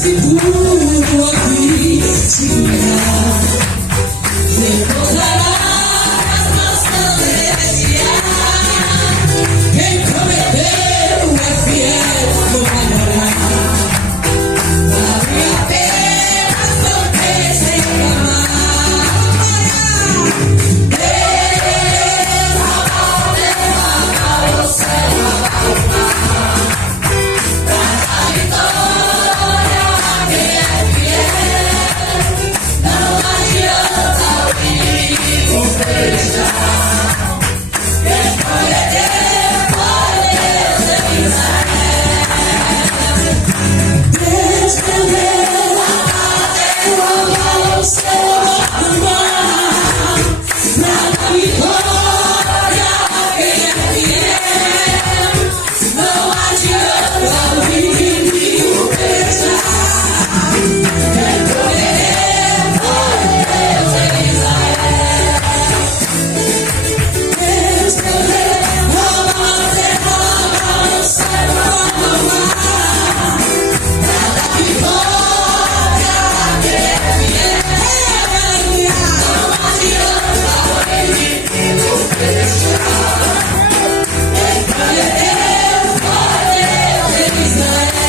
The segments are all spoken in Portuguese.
seguro aqui, segurar. Repousará as maçãs celestiais. Quem prometeu é fiel, não vai morar. Vale a pena sofrer sem reclamar. Derrama o céu, o mar. Traz a vitória a quem é fiel. Não adianta o inimigo fechar. Quem prometeu foi Deus em Israel. Estendeu a terra ao céu, ao mar. Nada vitória a quem é fiel. Não adianta o inimigo fechar. Quem prometeu foi Deus em Israel. Estendeu a terra ao céu, ao mar. Nada vitória a quem é fiel. Não adianta o inimigo fechar. Quem prometeu foi Deus em Israel.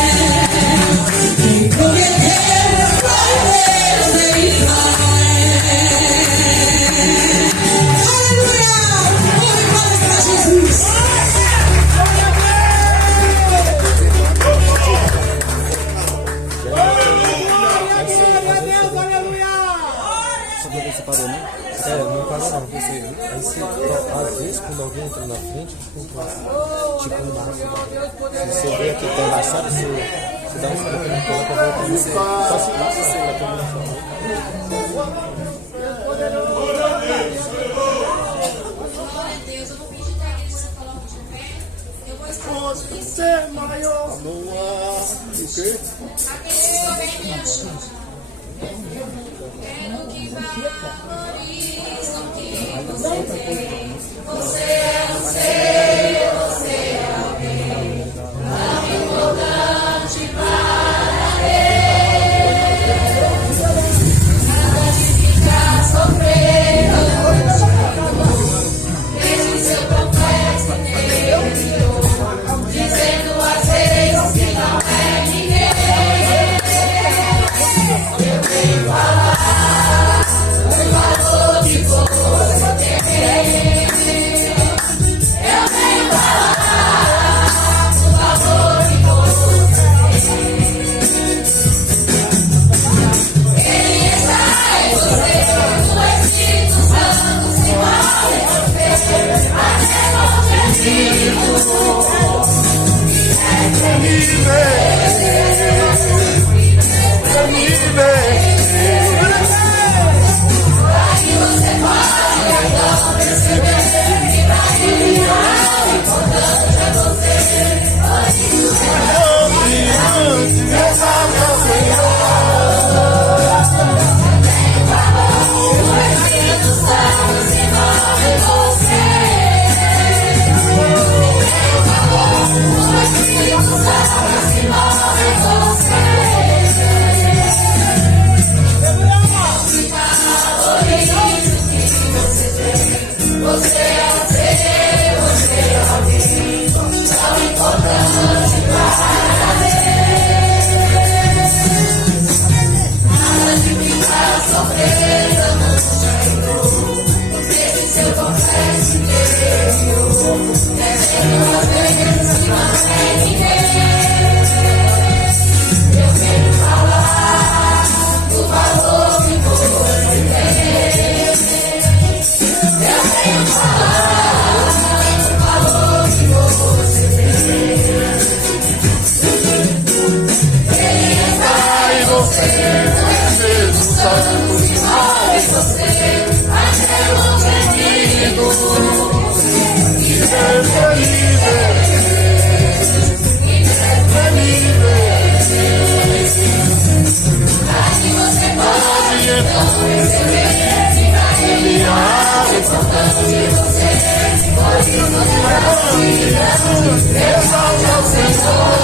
Quem prometeu foi Deus em Israel. Aleluia! Ore para Jesus. Você parou, né? Não parou não. Aí se, às vezes, quando alguém entra na frente, tipo embaixo. Se você vê que tá embaçado, você dá um escuro na tela pra voltar. Só se você vai ter uma forma. Você é maior no ar. O quê? Dizendo às vezes que não é ninguém. Eu venho falar o valor que você tem. Eu venho falar o valor que você tem. Ele está em você, o Espírito Santo se move em você. Até o objetivo. Aí você pode então perceber que pra mim o importante é você. Por isso o Espírito Santo se move em você. O Espírito Santo se move em você. Você é ser, você é alguém tão importante para Deus. Nada de ficar sofrendo, não chegou. Esse seu complexo interior, descendo às vezes que não tem ninguém. Eu venho falar do valor que você tem. Eu venho falar do valor que você tem. Ele está em você, o Espírito Santo se move em você. Até o objetivo. E seja livre. Aí você pode então perceber que pra ele é importante você. Por isso Deus salve ao Senhor.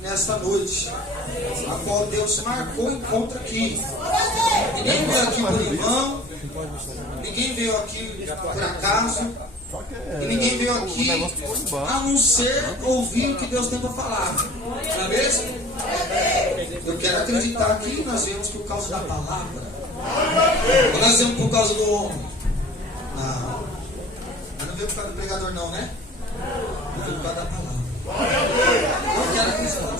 Nesta noite, a qual Deus marcou encontro aqui. Ninguém veio aqui por irmão, ninguém veio aqui por acaso, e ninguém veio aqui a não ser ouvir o que Deus tem para falar. Não é mesmo? Eu quero acreditar que nós viemos por causa da palavra, ou nós viemos por causa do homem. Não, eu não veio por causa do pregador, não, né? Eu veio por causa da palavra. Eu quero acreditar.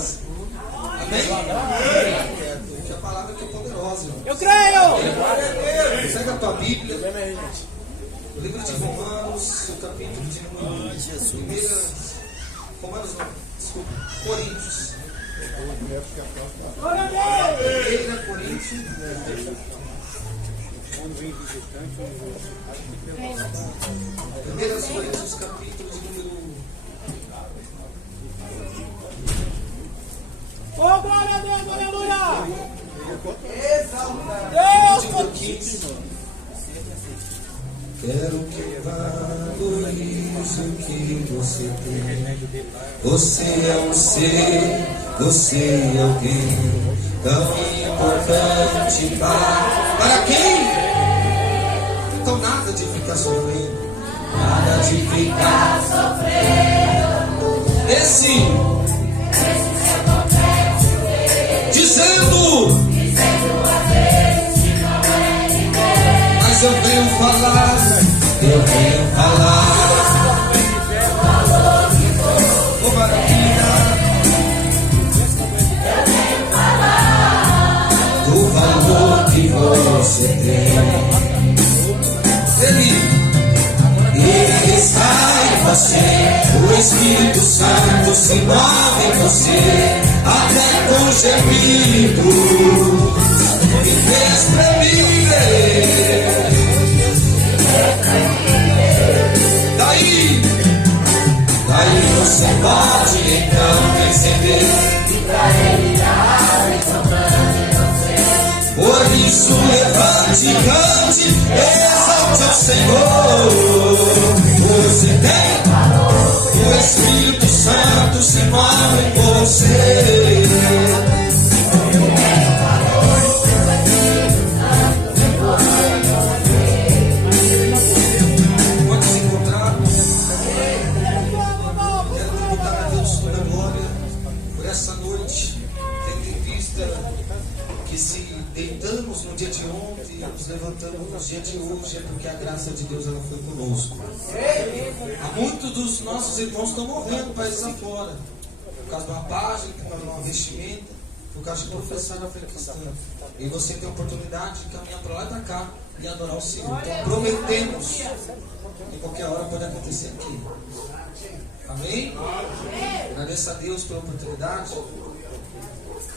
Amém? Porque a palavra é poderosa. Eu creio! Pega a tua Bíblia, o livro de Romanos, o capítulo de número 1. Romanos, não, desculpa, Coríntios. 1 Coríntios. 1 Coríntios, capítulo de número 1. Oh, glória a Deus, aleluia! Deus, quero que valorize o que você tem. Você é um ser, você é alguém tão importante para quem? Então nada de ficar sofrendo, nada de ficar sofrendo. Esse dizendo a Deus que não é ninguém. Mas eu venho falar o valor que for. Oh, maravilha. Eu venho falar do valor que você tem. Ele está em você, o Espírito Santo se move em você, até com gemido me fez tremer. Daí você pode então perceber que pra ele a alma encontrando você. Por isso levante, cante, exalte ao Senhor. Você tem valor, o Espírito Santo se move em você. Quando se encontrarmos, quero tributar a Deus toda a glória por essa noite, tendo em vista que se deitamos no dia de ontem, nos levantamos no dia de hoje, é porque a graça de Deus ela foi conosco. Há muitos dos nossos irmãos estão morrendo países afora, por causa de uma página, por causa de uma vestimenta, por causa de professar a fé cristã. E você tem a oportunidade de caminhar para lá e para cá e adorar o Senhor. Então prometemos, em qualquer hora pode acontecer aqui. Amém? Agradeço a Deus pela oportunidade.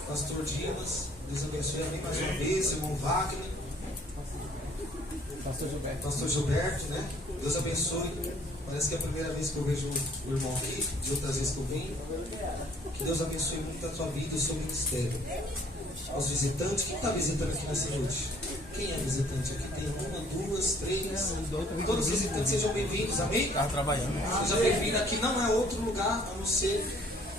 Pastor Dimas, Deus abençoe. Amém mais uma vez, irmão Wagner. Pastor Gilberto, né? Deus abençoe. Parece que é a primeira vez que eu vejo o irmão aqui, de outras vezes que eu vim. Que Deus abençoe muito a tua vida e o seu ministério. Aos visitantes, quem está visitando aqui nessa noite? Quem é visitante? Aqui tem 1, 2, 3. Todos os visitantes sejam bem-vindos, amém? Seja bem-vindo. Aqui não é outro lugar a não ser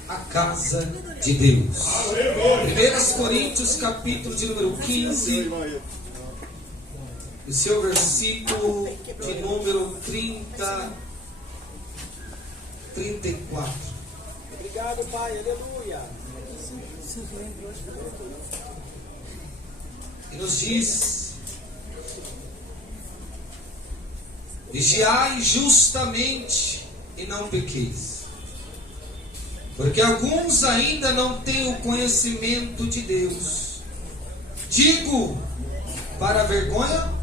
a casa de Deus. 1 Coríntios, capítulo de número 15. O seu versículo de número 34. obrigado, Pai, aleluia. E nos diz: vigiai justamente e não pequeis. porque alguns ainda não têm o conhecimento de Deus. Digo, para a vergonha.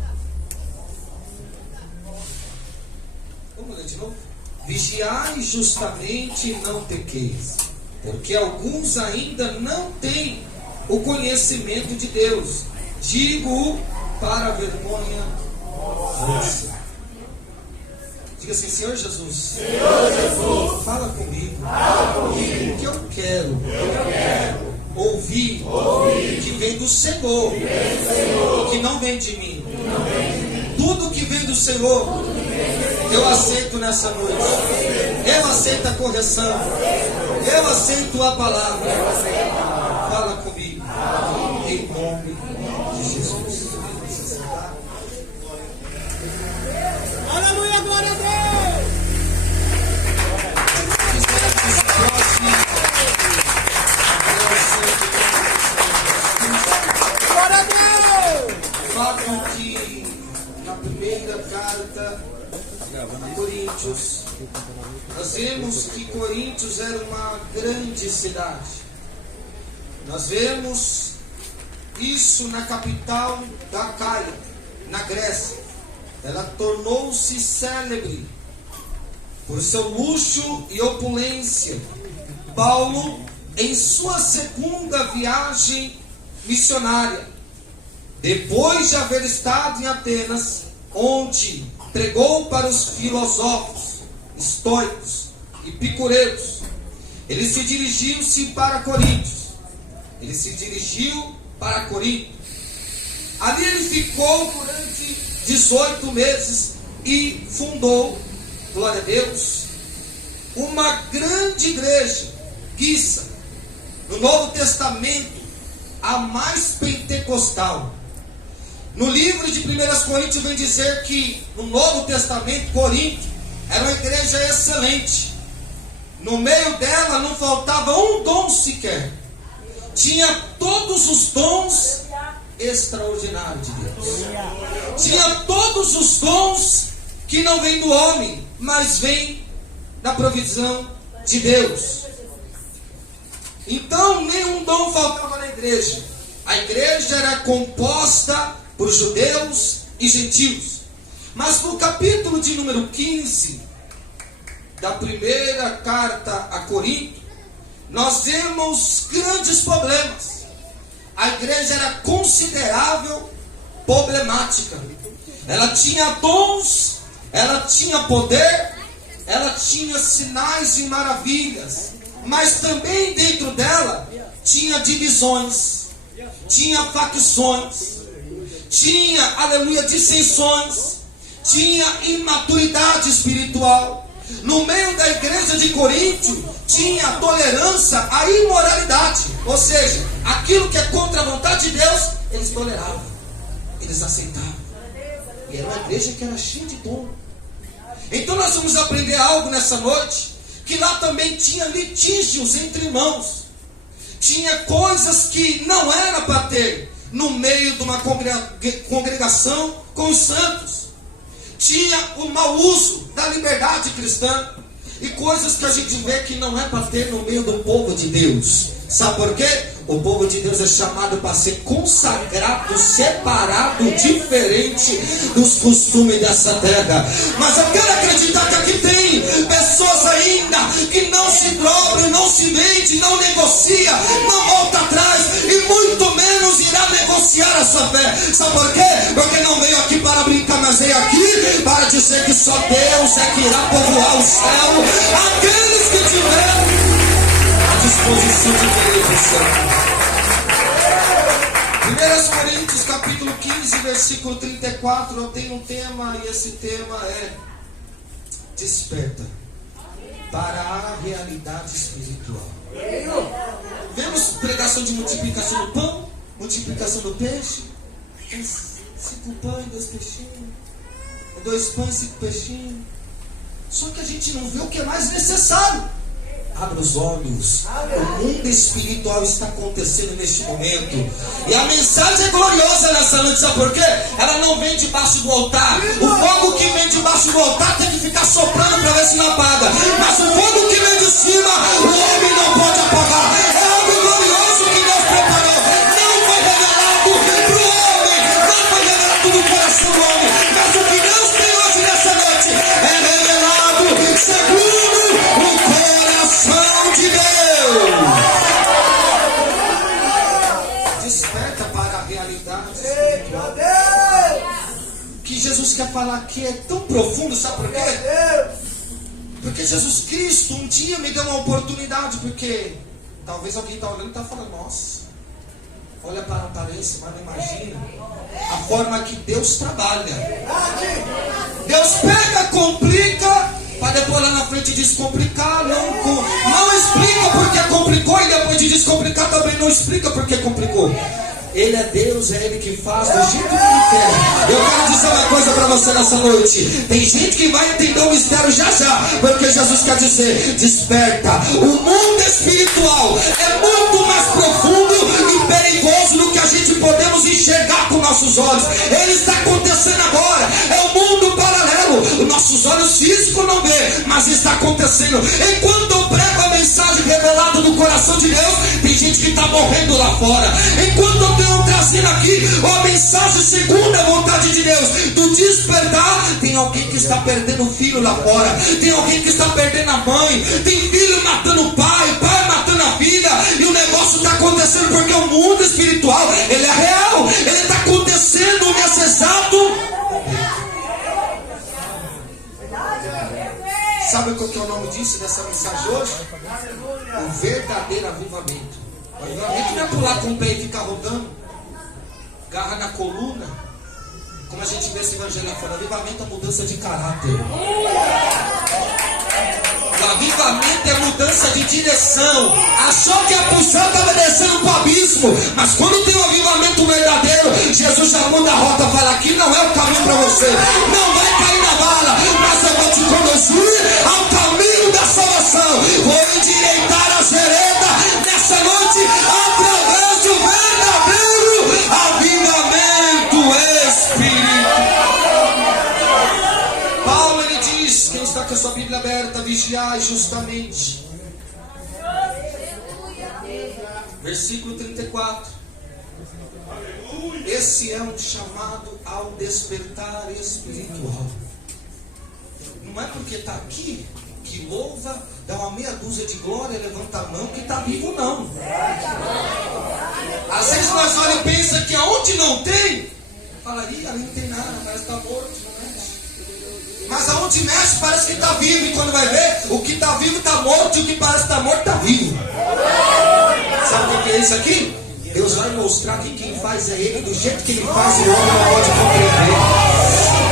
Vamos ler de novo. Vigiai justamente e não pequeis, porque alguns ainda não têm o conhecimento de Deus. Digo, para a vergonha vossa. Diga assim: Senhor Jesus, fala comigo, que eu quero ouvir que vem do Senhor, que não vem de mim. Tudo que vem do Senhor eu aceito nessa noite. Eu aceito a correção, eu aceito a palavra. Fala comigo, em nome de Jesus. Aleluia, glória a Deus. Glória a Deus. Fato que na primeira carta a Coríntios, nós vemos que Coríntios era uma grande cidade. Nós vemos isso na capital da Acaia, na Grécia. Ela tornou-se célebre por seu luxo e opulência. Paulo, em sua segunda viagem missionária, depois de haver estado em Atenas, onde pregou para os filósofos, estoicos e epicureus, ele se dirigiu para Corinto. Ali ele ficou durante 18 meses e fundou, glória a Deus, uma grande igreja, Guissa, no Novo Testamento, a mais pentecostal. No livro de 1 Coríntios vem dizer que no Novo Testamento, Corinto era uma igreja excelente. No meio dela não faltava um dom sequer. Tinha todos os dons extraordinários de Deus. Tinha todos os dons que não vêm do homem, mas vêm da provisão de Deus. Então nenhum dom faltava na igreja. A igreja era composta por judeus e gentios. Mas no capítulo de número 15 da primeira carta a Corinto, nós vemos grandes problemas. A igreja era considerável problemática. Ela tinha dons, ela tinha poder, ela tinha sinais e maravilhas, mas também dentro dela tinha divisões, tinha facções, tinha, aleluia, dissensões, tinha imaturidade espiritual. No meio da igreja de Corinto tinha tolerância à imoralidade, ou seja, aquilo que é contra a vontade de Deus, eles toleravam, eles aceitavam. E era uma igreja que era cheia de dom. Então nós vamos aprender algo nessa noite, que lá também tinha litígios entre irmãos. Tinha coisas que não era para ter no meio de uma congregação com os santos. Tinha o mau uso da liberdade cristã e coisas que a gente vê que não é para ter no meio do povo de Deus. Sabe por quê? O povo de Deus é chamado para ser consagrado, separado, diferente dos costumes dessa terra. Mas eu quero acreditar que aqui tem pessoas ainda que não se dobram, não se vende, não negocia, não volta atrás e muito menos irá negociar a sua fé. Sabe por quê? Porque não veio aqui para brincar, mas veio aqui para dizer que só Deus é que irá povoar o céu. Aqueles que tiverem disposição de querer o céu. 1 Coríntios capítulo 15, versículo 34, eu tenho um tema e esse tema é desperta para a realidade espiritual. Vemos pregação de multiplicação do pão, multiplicação do peixe, 5 pães, 2 peixinhos, 2 pães, 5 peixinhos. Só que a gente não vê o que é mais necessário. Abra os olhos. O mundo espiritual está acontecendo neste momento. E a mensagem é gloriosa nessa noite. Sabe por quê? Ela não vem debaixo do altar. O fogo que vem debaixo do altar tem que ficar soprando para ver se não apaga. Mas o fogo que vem de cima, o homem não de Deus. Desperta para a realidade espiritual. O que Jesus quer falar aqui é tão profundo, sabe por quê? Porque Jesus Cristo um dia me deu uma oportunidade, porque talvez alguém está olhando e está falando, nossa, olha para a aparência, mas não imagina a forma que Deus trabalha. Deus pega, complica, para depois lá na frente descomplicar. Não explica porque complicou, e depois de descomplicar também não explica porque complicou. Ele é Deus, é Ele que faz do jeito que Ele quer. Eu quero dizer uma coisa para você nessa noite. Tem gente que vai entender o mistério já já, porque Jesus quer dizer, desperta. O mundo espiritual é muito mais profundo e perigoso do que a gente podemos enxergar com nossos olhos. Ele está acontecendo agora. É o mundo paralelo. Os nossos olhos físicos não vê, mas está acontecendo. Enquanto eu prego a mensagem revelada do coração de Deus, tem gente que está morrendo lá fora. Enquanto eu tenho trazendo aqui a mensagem segundo a vontade de Deus do despertar, tem alguém que está perdendo o filho lá fora, tem alguém que está perdendo a mãe, tem filho matando o pai, pai matando a filha, e o negócio está acontecendo porque o mundo espiritual, ele é real, ele está acontecendo nesse exato momento. Sabe qual que é o nome disso, dessa mensagem hoje? O verdadeiro avivamento. O avivamento não é pular com o pé e ficar rodando, garra na coluna, como a gente vê esse evangelho lá fora. Avivamento é mudança de caráter. O avivamento é mudança de direção. Achou que a puxar estava descendo para o abismo, mas quando tem um avivamento verdadeiro, Jesus já muda a rota, fala, aqui não é o caminho para você, não vai cair na bala, mas eu vou te conduzir ao caminho da salvação, vou endireitar a vereda nessa noite, através do verdadeiro avivamento espiritual. Paulo, ele diz, quem está com a sua Bíblia aberta, vigiai justamente. Versículo 34. Esse é um chamado ao despertar espiritual. Não é porque está aqui que louva, dá uma meia dúzia de glória, levanta a mão que está vivo, não. Às vezes nós olhamos e pensamos que aonde não tem, fala, ali não tem nada, parece que está morto, não mexe. Mas aonde mexe parece que está vivo, e quando vai ver, o que está vivo está morto, e o que parece que está morto está vivo. Sabe o que é isso aqui? Deus vai mostrar que quem faz é Ele, do jeito que Ele faz, o homem não pode compreender.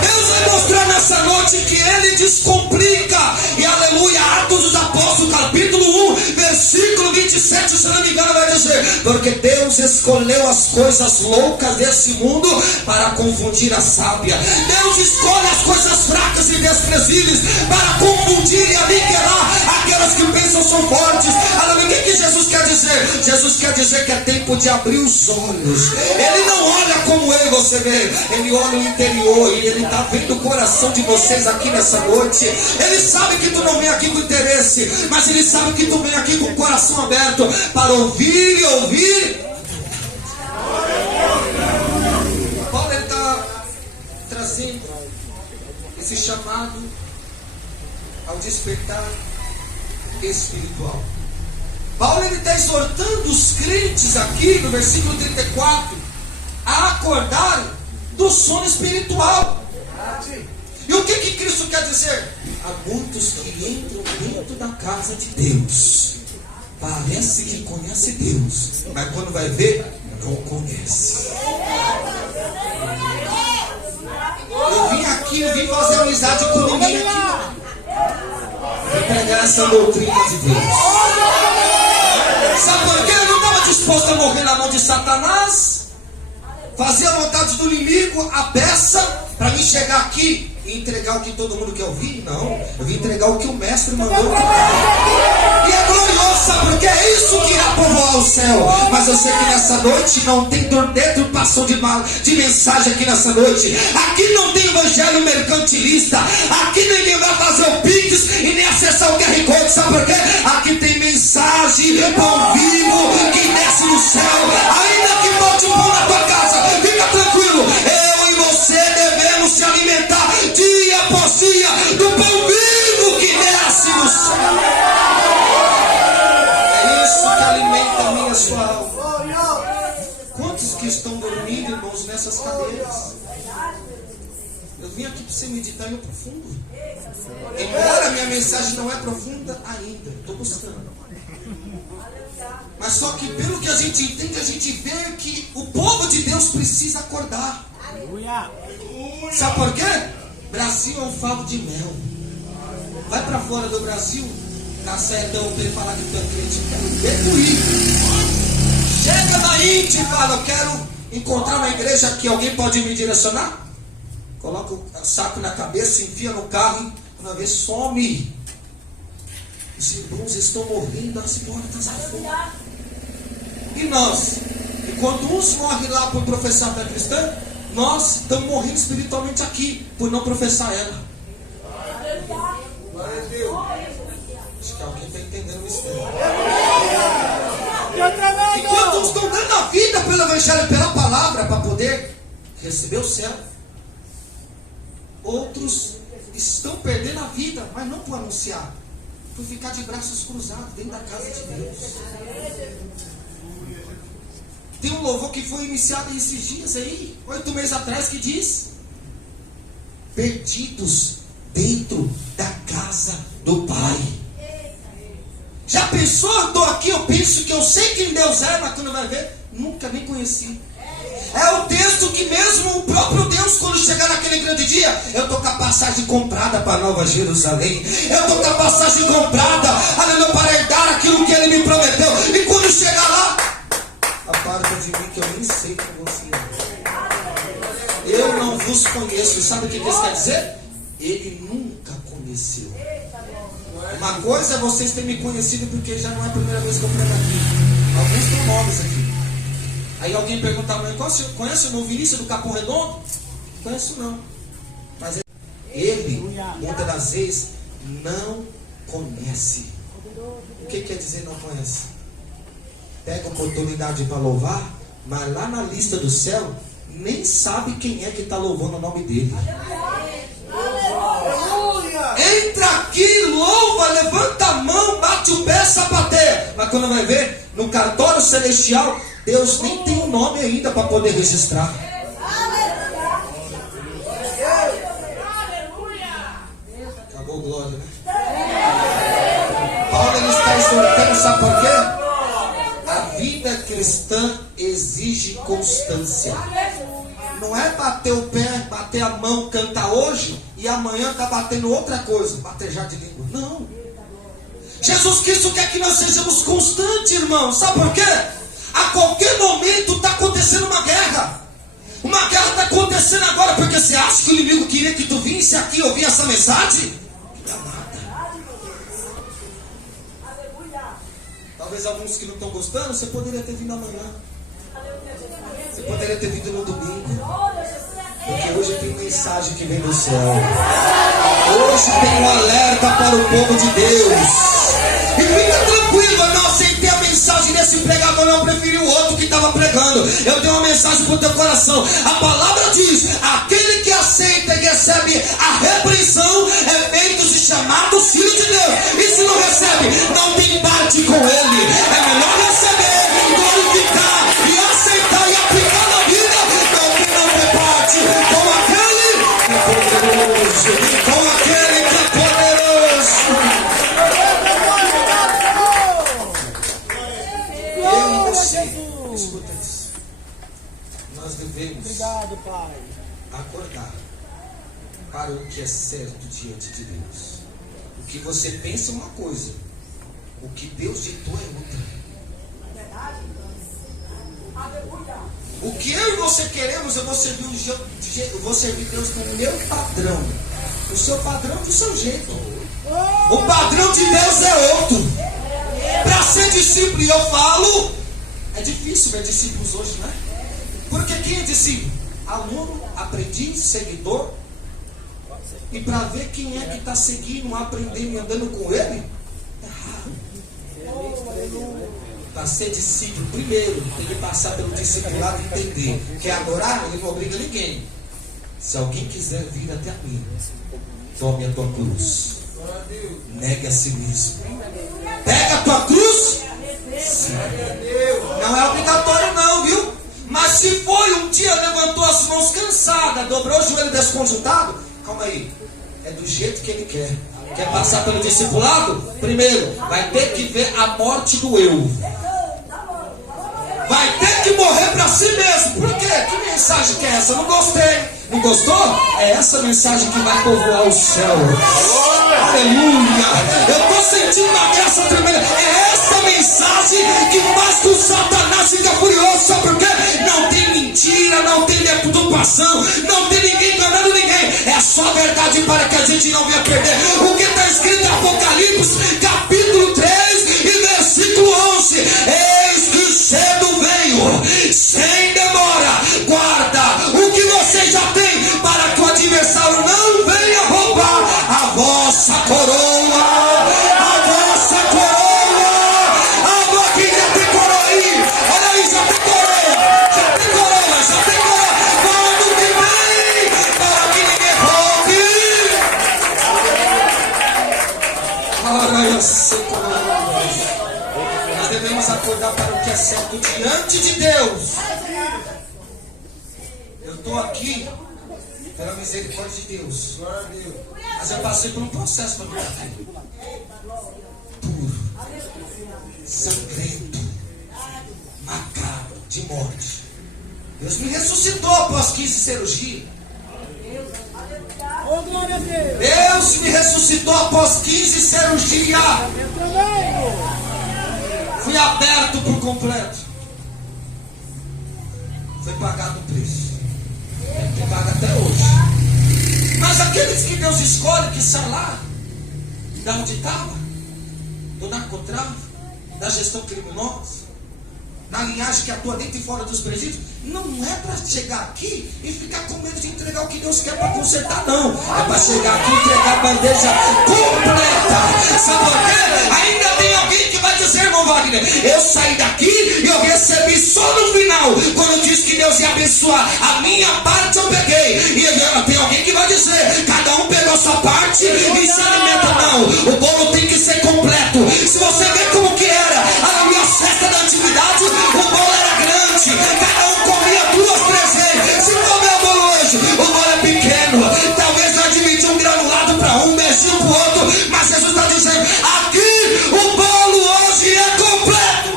Deus vai mostrar nessa noite que Ele descomplica. E aleluia, Atos dos Apóstolos, capítulo 1, versículo 27, se não me engano, vai dizer, porque Deus escolheu as coisas loucas desse mundo para confundir a sábia. Deus escolhe as coisas fracas e desprezíveis para confundir e aniquilar aquelas que pensam são fortes. Aleluia, o que Jesus quer dizer? Jesus quer dizer que é tempo de abrir os olhos. Ele não olha como eu e você vê, Ele olha o interior, e Ele está vendo o coração de vocês aqui nessa noite. Ele sabe que tu não vem aqui com interesse, mas Ele sabe que tu vem aqui com o coração aberto para ouvir e ouvir. Paulo está trazendo esse chamado ao despertar espiritual. Paulo está exortando os crentes aqui no versículo 34 a acordarem do sono espiritual. E o que Cristo quer dizer? Há muitos que entram dentro da casa de Deus, parece que conhece Deus, mas quando vai ver, não conhece. Eu vim fazer amizade com ninguém aqui, não. Vim pregar essa doutrina de Deus. Sabe por quê? Eu não estava disposto a morrer na mão de Satanás, fazer a vontade do inimigo, a peça, para mim chegar aqui e entregar o que todo mundo quer ouvir. Não, eu vim entregar o que o mestre mandou. E é glorioso, sabe por quê? É isso que irá povoar o céu. Mas eu sei que nessa noite não tem deturpação de mensagem aqui nessa noite. Aqui não tem evangelho mercantilista. Aqui ninguém vai fazer o Pix e nem acessar o QR Code. Sabe por quê? Aqui tem mensagem, pão vivo, que desce no céu. Ainda que bote pão na tua casa, fica tranquilo. Eu e você devemos se alimentar dia após dia do pão vivo que desce no céu. alimenta a minha e a sua alma. Quantos que estão dormindo, irmãos, nessas cadeiras? Eu vim aqui para você meditar em profundo. Embora a minha mensagem não é profunda ainda, estou buscando. Mas só que pelo que a gente entende, a gente vê que o povo de Deus precisa acordar. Sabe por quê? Brasil é um favo de mel. Vai para fora do Brasil, na Sertão, vem falar de tanquete, quero ver tu ir. Chega na Índia e fala, eu quero encontrar uma igreja que alguém pode me direcionar. Coloca o saco na cabeça, enfia no carro e uma vez some. Os irmãos estão morrendo às portas afora. E nós, enquanto uns morrem lá por professar a fé cristã, nós estamos morrendo espiritualmente aqui por não professar ela. Acho que alguém está entendendo isso. Enquanto uns estão dando a vida pelo evangelho e pela palavra para poder receber o céu, outros estão perdendo a vida, mas não por anunciar, por ficar de braços cruzados dentro da casa de Deus. Tem um louvor que foi iniciado esses dias aí, 8 meses atrás, que diz: perdidos dentro da casa do Pai. Já pensou? Eu estou aqui, eu penso que eu sei quem Deus é, mas quando vai ver, nunca nem conheci. É o texto que mesmo o próprio Deus, quando chegar naquele grande dia, eu estou com a passagem comprada para Nova Jerusalém. Eu estou com a passagem comprada, aleluia, para herdar aquilo que Ele me prometeu. E quando chegar lá, aparta de mim que eu nem sei quem você é. Eu não vos conheço. Sabe o que isso quer dizer? Ele nunca conheceu. Uma coisa é vocês terem me conhecido, porque já não é a primeira vez que eu prego aqui. Alguns estão novos aqui. Aí alguém pergunta, mãe, conhece o irmão Vinícius do Capão Redondo? Não conheço não. Mas ele, muitas das vezes, não conhece. O que quer dizer não conhece? Pega a oportunidade para louvar, mas lá na lista do céu, nem sabe quem é que está louvando o nome dele. Entra aqui, louva, levanta a mão, bate o pé, sapateia. Mas quando vai ver, no cartório celestial, Deus nem tem um nome ainda para poder registrar. Acabou glória, né? Paulo ele está exortando, sabe por quê? A vida cristã exige constância. Não é bater o pé, bater a mão, cantar hoje e amanhã está batendo outra coisa, batejar de língua. Não. Jesus Cristo quer que nós sejamos constantes, irmão. Sabe por quê? A qualquer momento está acontecendo uma guerra. Uma guerra está acontecendo agora, porque você acha que o inimigo queria que tu vinsse aqui ouvir essa mensagem? Não dá nada. Talvez alguns que não estão gostando, você poderia ter vindo amanhã. Você poderia ter vindo no domingo. Porque hoje tem mensagem que vem do céu. Hoje tem um alerta para o povo de Deus. E fica tranquilo, eu não aceitei a mensagem desse pregador, não, preferi o outro que estava pregando. Eu tenho uma mensagem para o teu coração. A palavra diz: aquele que aceita e recebe a repreensão é feito de chamados filhos de Deus. E se não recebe, não tem parte com ele. É melhor receber, glorificar e aceitar e aplicar na vida, do que não ter parte com aquele que é poderoso, com aquele que é poderoso. Eu e você, escuta isso. Nós devemos acordar para o que é certo diante de Deus. O que você pensa é uma coisa, o que Deus ditou é outra. O que eu e você queremos, eu vou servir Deus com o meu padrão. O seu padrão do seu jeito. O padrão de Deus é outro. Para ser discípulo, e eu falo, é difícil ver discípulos hoje, né? Porque quem é discípulo? Aluno, aprendiz, seguidor. E para ver quem é que está seguindo, aprendendo e andando com ele, é raro. Para ser discípulo, primeiro tem que passar pelo discipulado e entender. Quer adorar? Ele não obriga ninguém. Se alguém quiser vir até a mim, tome a tua cruz, nega a si mesmo, pega a tua cruz, siga. cara dobrou o joelho desconjuntado. Calma aí. É do jeito que ele quer. Quer passar pelo discipulado? Primeiro, vai ter que ver a morte do eu. Vai ter que morrer para si mesmo. Por quê? Que mensagem que é essa? Não gostei. Não gostou? É essa mensagem que vai povoar o céu. Aleluia. Eu estou sentindo uma graça tremenda. É essa mensagem que faz com que o Satanás fica furioso. Sabe por quê? Não tem mentira, não tem deturpação, não tem ninguém enganando ninguém. É só a verdade para que a gente não venha perder. O que está escrito em Apocalipse, capítulo 3 e versículo 11. Eis que cedo venho, sem demora. Guarda o que você já tem, para que o adversário não venha roubar a vossa coroa. A vossa coroa. A quem já tem coroa aí? Olha aí, já tem coroa. Já tem coroa, já tem coroa. Quando que vem, para que ninguém roube. Ora, eu sei como nós devemos acordar para o que é certo diante de Deus. Eu estou aqui pela misericórdia de Deus. Mas eu passei por um processo para estar aqui. Puro, sangrento, macabro, de morte. Deus me ressuscitou após 15 cirurgias. Ô, glória a Deus. Deus me ressuscitou após 15 cirurgias. Eu também. Fui aberto por completo. Foi pagado o preço. Tem pago até hoje. Mas aqueles que Deus escolhe, que sai lá, da onde estava, do narcotráfico, da gestão criminosa, na linhagem que atua dentro e fora dos presídios, não é para chegar aqui e ficar com medo de entregar o que Deus quer para consertar, não. É para chegar aqui e entregar a bandeja completa. Sabe por quê? Ainda tem alguém que vai dizer, irmão Wagner, eu saí daqui e eu recebi só no final, quando disse que Deus ia abençoar. A minha parte eu peguei. E tem alguém que vai dizer, cada um pegou a sua parte e se alimenta. Não, o bolo tem que ser completo. Se você vê como que era a minha festa da antiguidade, o bolo era grande, cada um comia 2, 3 vezes. Se comer o bolo hoje, o bolo é pequeno. Talvez não admitir um granulado para um, beijinho para o outro, mas Jesus está dizendo, aqui o bolo hoje é completo.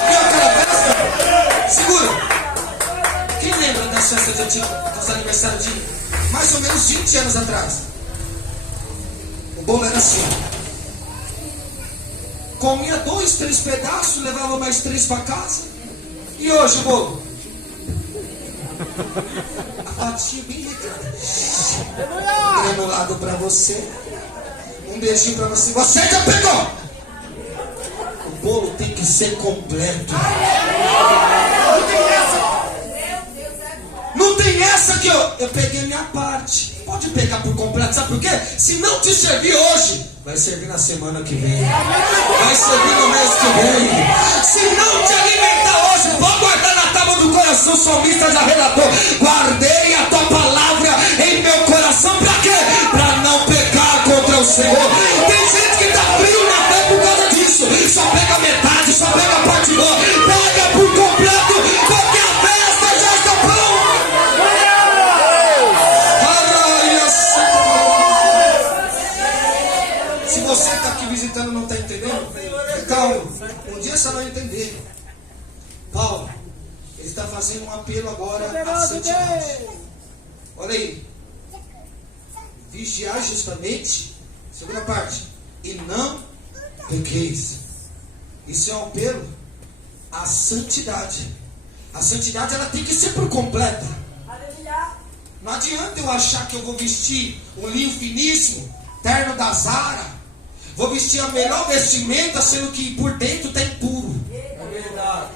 Já viu aquela festa? Segura. Quem lembra das festas antigas, dos aniversários de mais ou menos 20 anos atrás? O bolo era assim. Comia 2, 3 pedaços, levava mais 3 para casa. E hoje o bolo? A fatia bem regrada. Granulado para você. Um beijinho para você. Você já pegou? O bolo tem que ser completo. Não tem essa que eu peguei minha parte. Pode pegar por completo, sabe por quê? Se não te servir hoje, vai servir na semana que vem. Vai servir no mês que vem. Se não te alimentar hoje, vou guardar na tábua do coração. O salmista já relatou. Guardei a tua palavra em meu coração. Pra quê? Pra não pecar contra o Senhor. Tem gente que tá frio na fé por causa disso. Só pega metade, só pega a parte boa. Pega por completo, porque a festa já está pronta. Se você está aqui visitando e não está entendendo, calma, um dia você vai entender. Paulo, ele está fazendo um apelo agora à santidade. Olha aí. Vigiar justamente, segunda parte, e não pequeis. Isso é um apelo à santidade. A santidade ela tem que ser por completa. Não adianta eu achar que eu vou vestir um linho finíssimo, terno da Zara, vou vestir a melhor vestimenta, sendo que por dentro está impuro. É verdade.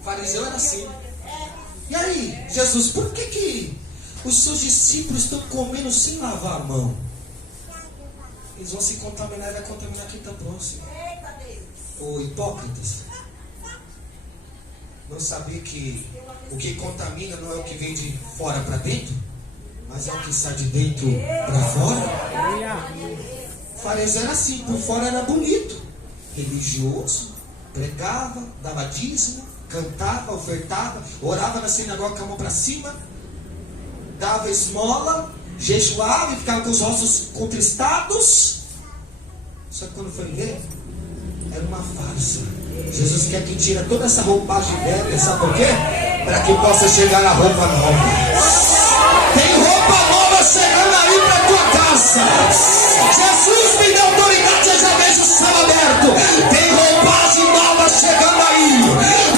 O fariseu era assim. E aí, Jesus, por que os seus discípulos estão comendo sem lavar a mão? Eles vão se contaminar e vai contaminar quem está próximo. Ô hipócritas, não saber que o que contamina não é o que vem de fora para dentro, mas é o que sai de dentro para fora? O fariseu era assim, por fora era bonito, religioso, pregava, dava dízimo, cantava, ofertava, orava na sinagoga com a mão para cima, dava esmola, jejuava e ficava com os rostos contristados. Só que quando foi ver, era uma farsa. Jesus quer que tire toda essa roupagem velha, sabe por quê? Para que possa chegar a roupa nova. Tem roupa nova chegando aí para tua casa. Jesus me deu autoridade, eu já vejo o céu aberto. Tem roupagem nova chegando aí.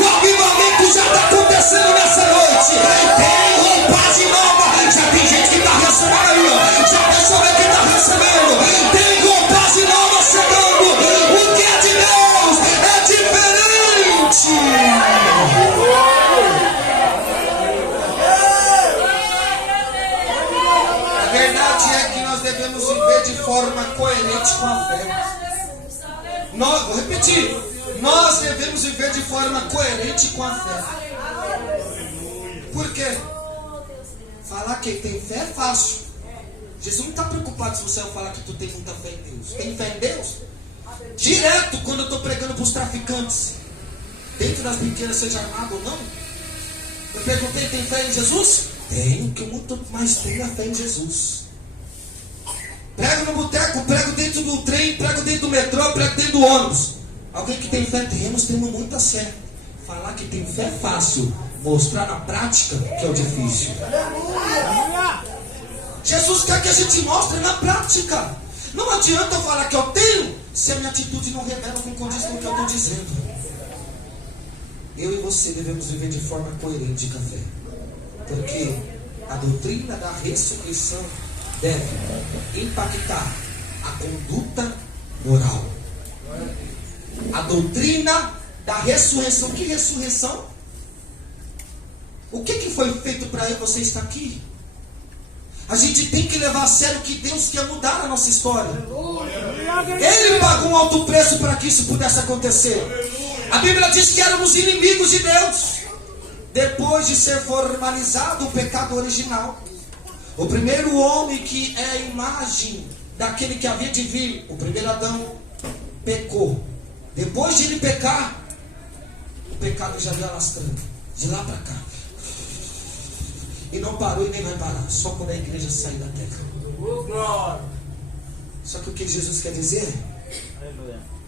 O avivamento já está acontecendo nessa noite. Tem roupagem nova. Já tem gente que está recebendo aí, ó. Já pensou ver que está recebendo. Tem roupagem nova chegando. O que é de Deus é diferente. A verdade é que nós devemos viver de forma coerente com a fé. Vou repetir. Nós devemos viver de forma coerente com a fé. Por quê? Falar que tem fé é fácil. Jesus não está preocupado se você vai falar que tu tem muita fé em Deus. Tem fé em Deus? Direto, quando eu estou pregando para os traficantes, dentro das pequenas, seja armado ou não, eu perguntei: tem fé em Jesus? Tenho, que eu muito mais tenho a fé em Jesus. Prego no boteco, prego dentro do trem, prego dentro do metrô, prego dentro do ônibus. Alguém que tem fé? Temos muita fé. Falar que tem fé é fácil, mostrar na prática que é o difícil. Jesus quer que a gente mostre na prática. Não adianta eu falar que eu tenho, se a minha atitude não revela com condiz com o que eu estou dizendo. Eu e você devemos viver de forma coerente com a fé. Porque a doutrina da ressurreição deve impactar a conduta moral. A doutrina da ressurreição. Que ressurreição? O que foi feito para você estar aqui? A gente tem que levar a sério que Deus quer mudar a nossa história. Ele pagou um alto preço para que isso pudesse acontecer. A Bíblia diz que éramos inimigos de Deus. Depois de ser formalizado o pecado original, o primeiro homem, que é a imagem daquele que havia de vir, o primeiro Adão, pecou. Depois de ele pecar, o pecado já veio alastrando de lá para cá. E não parou e nem vai parar. Só quando a igreja sair da terra. Só que o que Jesus quer dizer?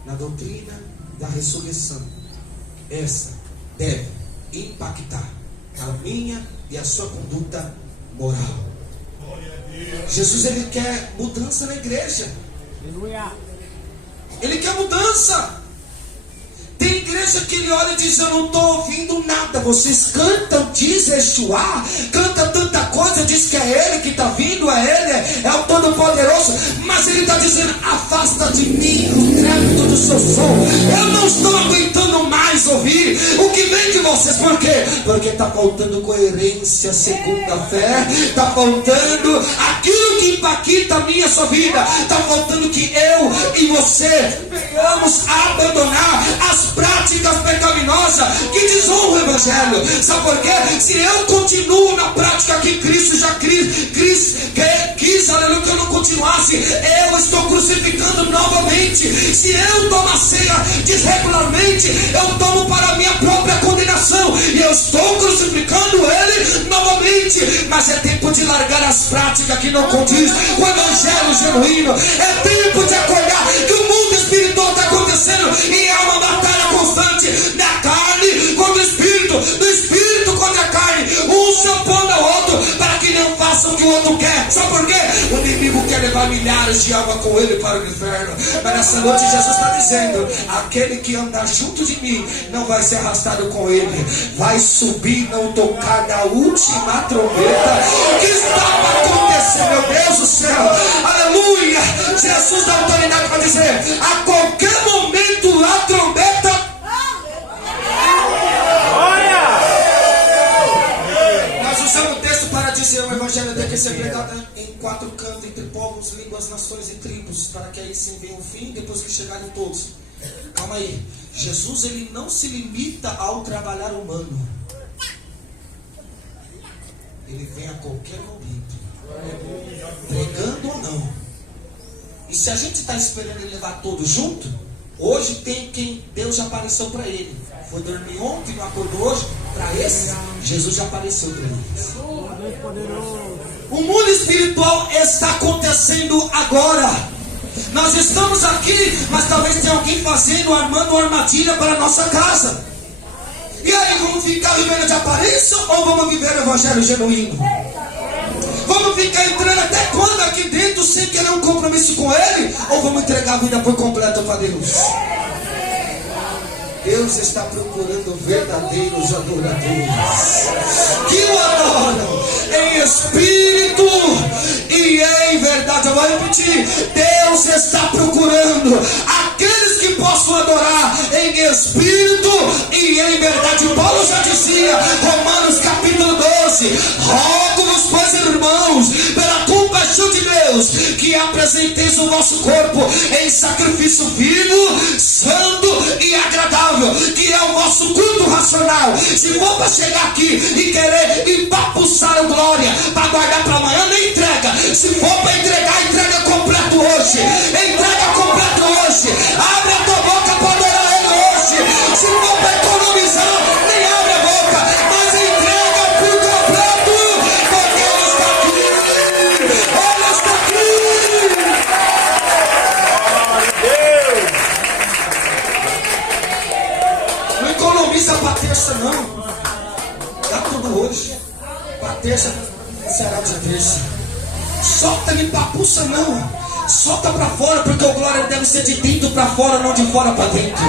Na doutrina da ressurreição, essa deve impactar a minha e a sua conduta moral. Jesus, ele quer mudança na igreja. Ele quer mudança. Tem igreja que ele olha e diz: eu não estou ouvindo nada. Vocês cantam, diz Yeshua, canta tanta coisa, diz que é Ele que está vindo, é o Todo-Poderoso. Mas ele está dizendo: afasta de mim o trânsito do seu som. Eu não estou aguentando mais ouvir o que vem de vocês. Por quê? Porque está faltando coerência segundo a fé. Está faltando aquilo que impacta a minha e a sua vida. Está faltando que eu e você venhamos a abandonar as práticas pecaminosas que desonram o Evangelho. Sabe por quê? Se eu continuo na prática que Cristo já quis, aleluia, que eu não continuasse, eu estou crucificando novamente. Se eu tomo a ceia desregularmente, eu tomo para a minha própria condenação, e eu estou crucificando Ele novamente. Mas é tempo de largar as práticas que não condiz com o Evangelho genuíno. É tempo de acordar que o mundo espiritual está acontecendo e é uma batalha constante da carne contra o espírito, do espírito contra a carne, um se opondo ao outro para que não façam o que o outro quer. Sabe por quê? O inimigo quer levar milhares de almas com ele para o inferno. Mas nessa noite Jesus está dizendo: aquele que andar junto de mim não vai ser arrastado com ele, vai subir, não tocar na última trombeta. O que estava acontecendo, meu Deus do céu, aleluia. Jesus dá autoridade para dizer: a qualquer momento a trombeta. Nós usamos o texto para dizer: o Evangelho tem que ser pregado em 4 cantos, entre povos, línguas, nações e tribos, para que aí sim venha o fim, depois que chegarem todos. Calma aí. Jesus, ele não se limita ao trabalhar humano. Ele vem a qualquer momento, pregando ou não. E se a gente está esperando ele levar todos junto, hoje tem quem Deus já apareceu para ele. Foi dormir ontem, não acordou hoje. Para esse, Jesus já apareceu para eles. O mundo espiritual está acontecendo agora. Nós estamos aqui, mas talvez tenha alguém armando uma armadilha para a nossa casa. E aí, vamos ficar vivendo de aparência ou vamos viver o evangelho genuíno? Vamos ficar entrando até quando aqui dentro sem querer um compromisso com Ele? Ou vamos entregar a vida por completo para Deus? Deus está procurando verdadeiros adoradores que o adoram em espírito e em verdade. Eu vou repetir: Deus está procurando aqueles que possam adorar em espírito e em verdade. Paulo já dizia, Romanos capítulo 12: rogo-vos, pois, irmãos, pela compaixão de Deus, que apresenteis o vosso corpo em sacrifício vivo, santo e agradável, que é o vosso culto racional. Se for para chegar aqui e querer empapuçar a glória para guardar para amanhã, nem entrega. Se for para entregar, entrega completo hoje. Entrega completo hoje. Abre a tua boca para adorar Ele hoje. Se for para economizar, nem abre a boca, mas entrega por completo, porque Ele está aqui. Ele está aqui. Não economiza para terça, não. Dá tudo hoje. Para terça será de terça. Solta de papuça, não. Solta para fora, porque o glória deve ser de dentro para fora, não de fora para dentro.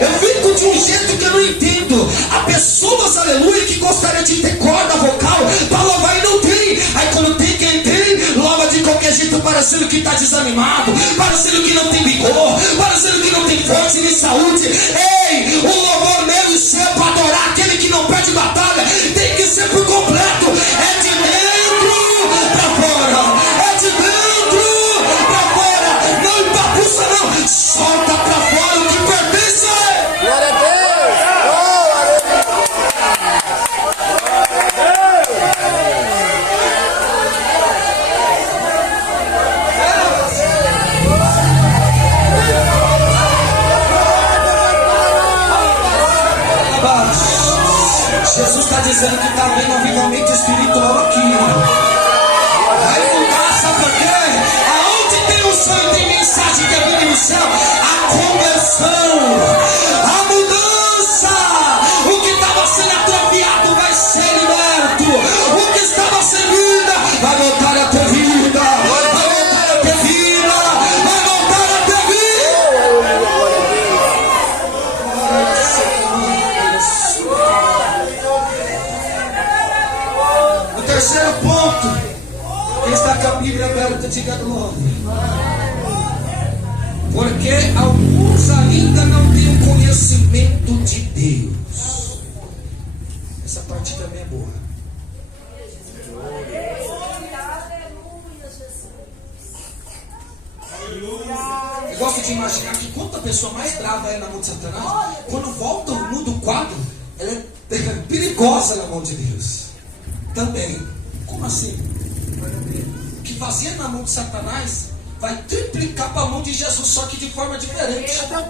Eu fico de um jeito que eu não entendo. Há pessoas, aleluia, que gostariam de ter corda vocal para louvar e não tem. Aí quando tem, quem tem, louva de qualquer jeito, parecendo que está desanimado, parecendo que não tem vigor, parecendo que não tem força nem saúde. Ei, o louvor meu e seu para adorar aquele que não perde batalha tem que ser por completo. É de dentro para fora. É de dentro para fora. Não empapuça, não. Solta para fora o que pertence. Glória a Deus! Jesus está dizendo que está vendo um avivamento espiritual aqui. Vai mudar, sabe por quê? Aonde tem um sonho, tem mensagem que é vinda do céu. A conversão, a mudança. O que estava sendo atrofiado vai ser liberto. O que estava sem vida vai voltar a ter vida. Vai voltar a ter vida. Vai voltar a ter vida. O terceiro ponto, quem está com a Bíblia aberta, diga glória. Porque alguns ainda não têm o conhecimento de Deus. Essa parte também é boa. Eu gosto de imaginar que quanto a pessoa mais brava é na mão de Satanás, quando volta muda o quadro, ela é perigosa na mão de Deus. Também. Como assim? O que fazia na mão de Satanás vai triplicar para a mão de Jesus, só que de forma diferente. Na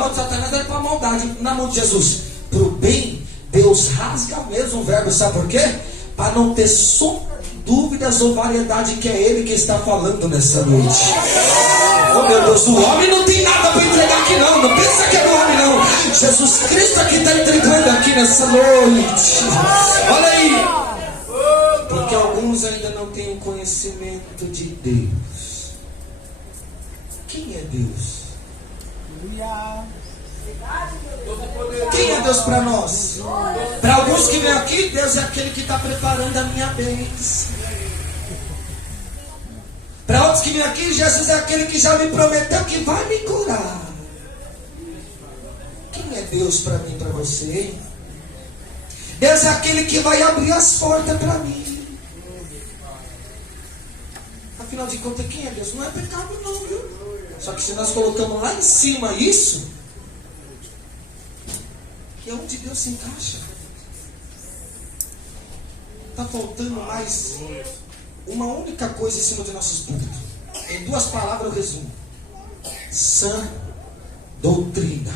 mão de Satanás era para a maldade, na mão de Jesus para o bem. Deus rasga mesmo o verbo, sabe por quê? Para não ter dúvidas ou variedade, que é Ele que está falando nessa noite. Oh meu Deus, o homem não tem nada para entregar aqui não. Não pensa que é do homem não. Jesus Cristo aqui está entregando aqui nessa noite. Olha aí. Porque alguns ainda não têm o conhecimento de Deus. Quem é Deus? Quem é Deus para nós? Para alguns que vêm aqui, Deus é aquele que está preparando a minha bênção. Para outros que vêm aqui, Jesus é aquele que já me prometeu que vai me curar. Quem é Deus para mim, para você, hein? Deus é aquele que vai abrir as portas para mim. Afinal de contas, quem é Deus? Não é pecado não, viu? Só que se nós colocamos lá em cima isso, que é onde Deus se encaixa. Está faltando mais uma única coisa em cima de nossos púlpitos. Em duas palavras eu resumo: sã doutrina.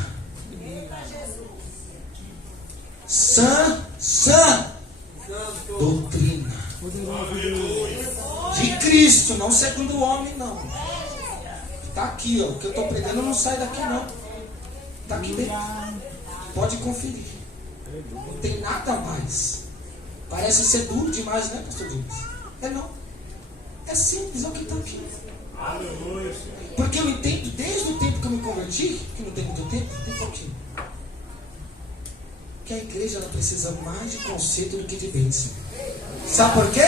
sã doutrina de Cristo, não segundo o homem, não. Está aqui, ó. O que eu estou pregando não sai daqui, não. Está aqui dentro. Pode conferir. Não tem nada mais. Parece ser duro demais, né, pastor Dimas? É não. É simples, é o que está aqui. Porque eu entendo desde o tempo que eu me converti, que não tem muito tempo, tem pouquinho, que a igreja ela precisa mais de conceito do que de bênção. Sabe por quê?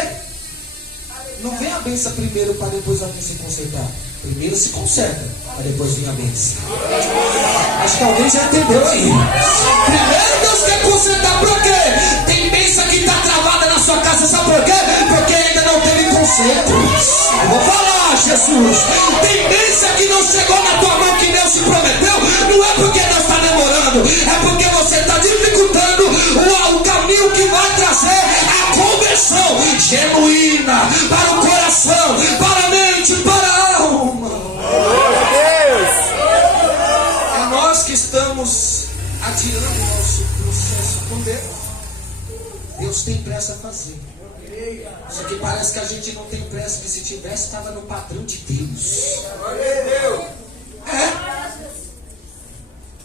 Não vem a bênção primeiro para depois alguém se consertar. Primeiro se conserta, para depois vir a bênção. Acho que alguém já entendeu aí. Primeiro Deus quer consertar, por quê? Tem bênção que está travada na sua casa, sabe por quê? Porque ainda não teve conserto. Eu vou falar, Jesus. Tem bênção que não chegou na tua mão que Deus se prometeu. Não é porque Deus está demorando, é porque você está dificultando o caminho que vai trazer a conversão genuína para o coração, para a mente, para a alma. É nós que estamos adiando o nosso processo com Deus. Deus tem pressa a fazer. Só que parece que a gente não tem pressa, que se tivesse, estava no padrão de Deus.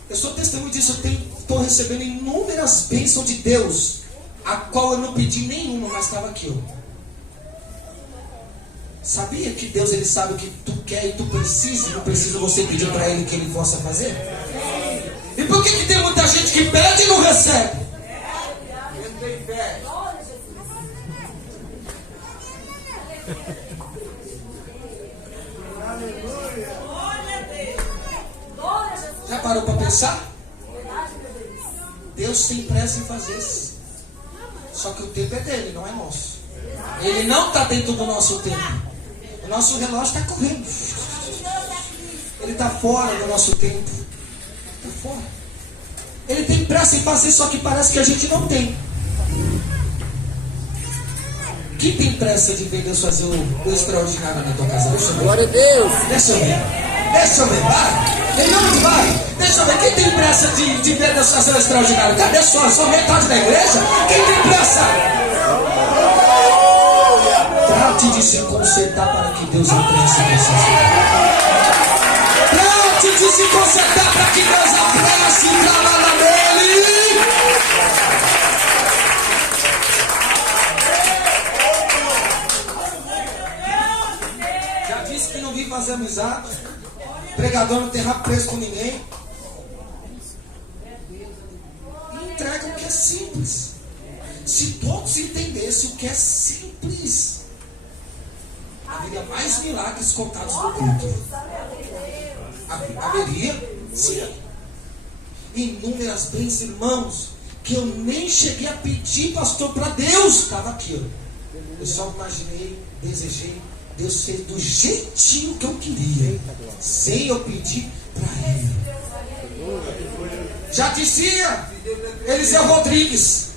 Eu sou testemunho disso. Eu estou recebendo inúmeras bênçãos de Deus, a qual eu não pedi nenhuma, mas estava aqui, ó. Sabia que Deus ele sabe o que tu quer e tu precisa, não precisa você pedir para Ele que Ele possa fazer? E por que tem muita gente que pede e não recebe? Já parou para pensar? Deus tem pressa em fazer isso. Só que o tempo é dele, não é nosso. Ele não está dentro do nosso tempo. O nosso relógio está correndo. Ele está fora do nosso tempo. Está fora. Ele tem pressa em fazer, só que parece que a gente não tem. Quem tem pressa de ver Deus fazer o extraordinário na tua casa? Deixa eu ver. Glória a Deus. Deixa eu ver. Deixa eu ver. Vai. Ele não vai. Deixa eu ver. Quem tem pressa de ver Deus fazer o extraordinário? Cadê só metade da igreja? Quem tem pressa? Trate de se consertar para que Deus apresse você. Trate de se consertar para que Deus apresse o trabalho dele. Já disse que não vim fazer amizade. Pregador não tem rabo preso com ninguém. E entrega o que é simples. Se todos entendessem o que é simples, haveria mais milagres contados no culto. Haveria, sim. Inúmeras bênçãos, irmãos, que eu nem cheguei a pedir, pastor, para Deus. Estava aqui, ó. Eu só imaginei, desejei. Deus fez do jeitinho que eu queria, sem eu pedir para Ele. Já dizia Eliseu Rodrigues: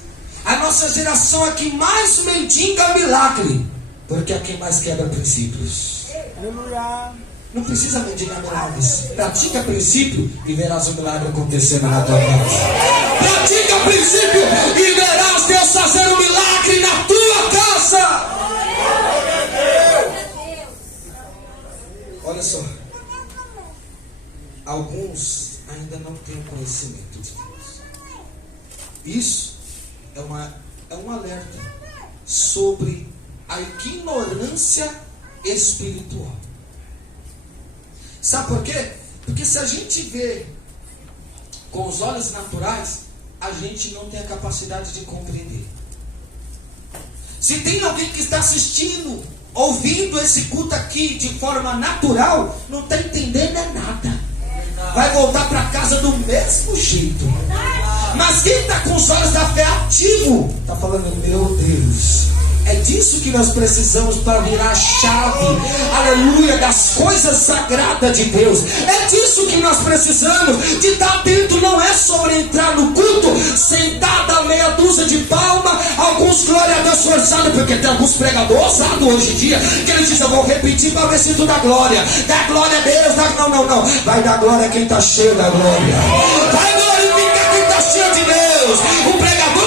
a nossa geração é quem mais mendiga milagre, porque é quem mais quebra princípios. Não precisa mendigar milagres. Pratica princípio e verás o milagre acontecendo na tua casa. Pratica princípio e verás Deus fazer um milagre na tua casa. Olha só. Alguns ainda não têm o conhecimento de Deus. Isso é um alerta sobre a ignorância espiritual. Sabe por quê? Porque se a gente vê com os olhos naturais, a gente não tem a capacidade de compreender. Se tem alguém que está assistindo, ouvindo esse culto aqui de forma natural, não está entendendo nada. Vai voltar para casa do mesmo jeito. Mas quem está com os olhos da fé ativo, está falando: meu Deus, é disso que nós precisamos para virar a chave, aleluia, das coisas sagradas de Deus. É disso que nós precisamos, de estar atento. Não é sobre entrar no culto sentado a meia dúzia de palma, alguns glória a Deus forçado, porque tem alguns pregadores ousados hoje em dia, que eles dizem: eu vou repetir para ver se tu dá glória. Dá glória a Deus, não. Vai dar glória a quem está cheio da glória. Vai glorificar quem está cheio de Deus. O pregador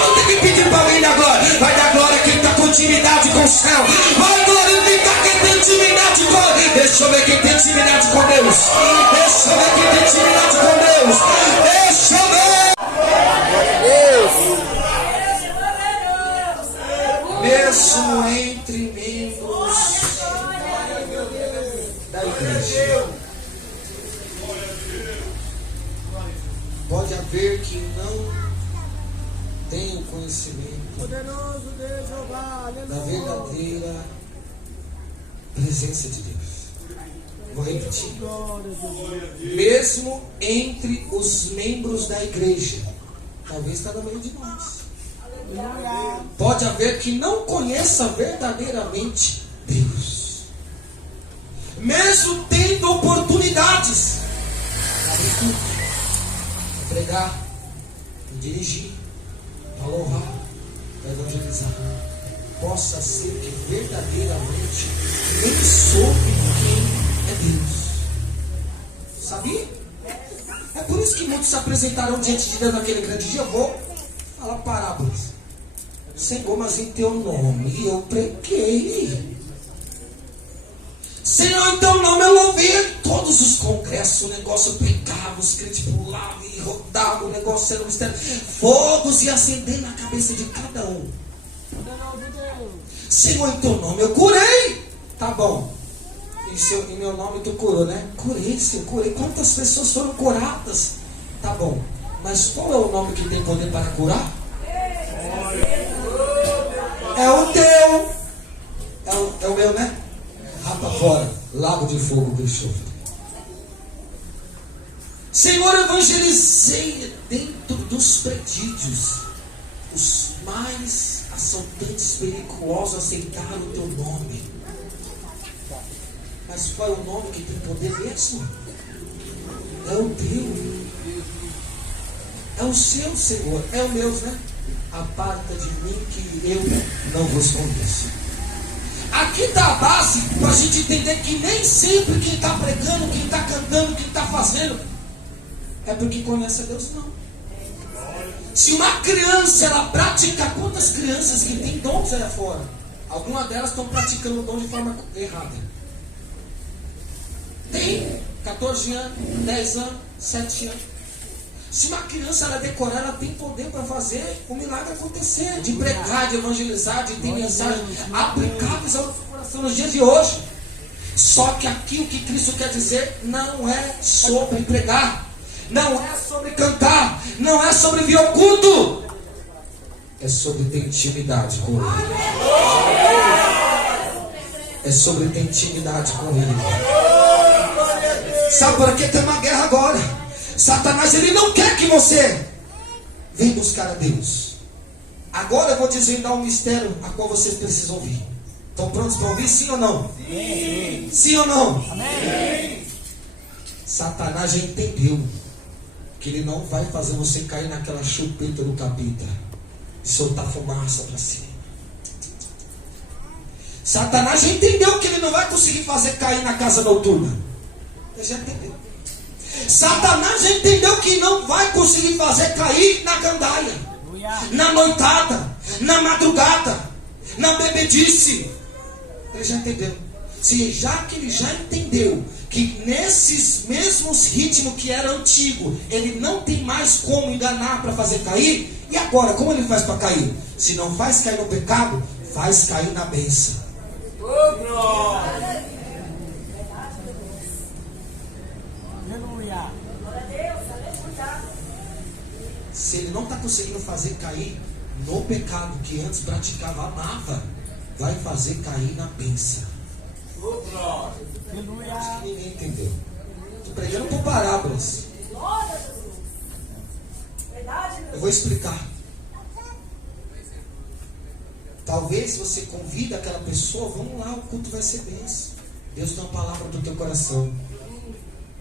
dar glória. Vai dar glória quem está com intimidade com o céu. Vai glorificar quem tem intimidade com... Deixa eu ver quem tem intimidade com Deus. Deixa eu ver quem tem intimidade com Deus. Deixa eu ver. Mesmo entre membros da igreja, pode haver que não tenham conhecimento da verdadeira presença de Deus. Vou repetir. Mesmo entre os membros da igreja, talvez está no meio de nós, pode haver que não conheça verdadeiramente Deus, mesmo tendo oportunidades para pregar, para dirigir, para louvar, para evangelizar. Possa ser que verdadeiramente nem soube quem é Deus. Sabia? É por isso que muitos se apresentaram diante de Deus naquele grande dia. Eu vou falar parábolas. Senhor, mas em teu nome eu preguei. Senhor, em teu nome eu louvei todos os congressos. O negócio pregava, os crentes pulavam e rodavam. O negócio era um mistério. Fogos ia acender na cabeça de cada um. Senhor, em teu nome eu curei. Tá bom. Em meu nome tu curou, né? Curei, Senhor, curei. Quantas pessoas foram curadas? Tá bom. Mas qual é o nome que tem poder para curar? É o teu. É o meu, né? Rapa fora. Lago de fogo do enxofre. Senhor, evangelizei dentro dos predídios. Os mais assaltantes periculosos aceitaram o teu nome. Mas qual é o nome que tem poder mesmo? É o teu. É o seu, Senhor. É o meu, né? Aparta de mim que eu não vos conheço. Aqui está a base para a gente entender que nem sempre quem está pregando, quem está cantando, quem está fazendo é porque conhece a Deus, não. Se uma criança ela pratica, quantas crianças que têm dons aí fora? Algumas delas estão praticando o dom de forma errada. Tem 14 anos, 10 anos, 7 anos. Se uma criança ela decorar, ela tem poder para fazer o milagre acontecer, de pregar, de evangelizar, de ter mensagens aplicáveis ao coração nos dias de hoje. Só que aqui o que Cristo quer dizer não é sobre pregar, não é sobre cantar, não é sobre vir ao culto, é sobre ter intimidade com Ele. É sobre ter intimidade com Ele. Sabe por que tem uma guerra agora? Satanás, ele não quer que você venha buscar a Deus. Agora eu vou desvendar um mistério a qual vocês precisam ouvir. Estão prontos para ouvir? Sim ou não? Sim. Sim ou não? Amém. Satanás já entendeu que ele não vai fazer você cair naquela chupeta do capeta e soltar fumaça para cima. Satanás já entendeu que ele não vai conseguir fazer cair na casa noturna. Ele já entendeu. Satanás já entendeu que não vai conseguir fazer cair na gandaia, na noitada, na madrugada, na bebedice. Ele já entendeu. Já que ele já entendeu que nesses mesmos ritmos que era antigo, ele não tem mais como enganar para fazer cair. E agora, como ele faz para cair? Se não faz cair no pecado, faz cair na bênção. Se ele não está conseguindo fazer cair no pecado que antes praticava, amava, vai fazer cair na bênção. Acho que ninguém entendeu. Estou pregando por parábolas. Eu vou explicar. Talvez você convida aquela pessoa, vamos lá, o culto vai ser bênção. Deus tem uma palavra para o teu coração.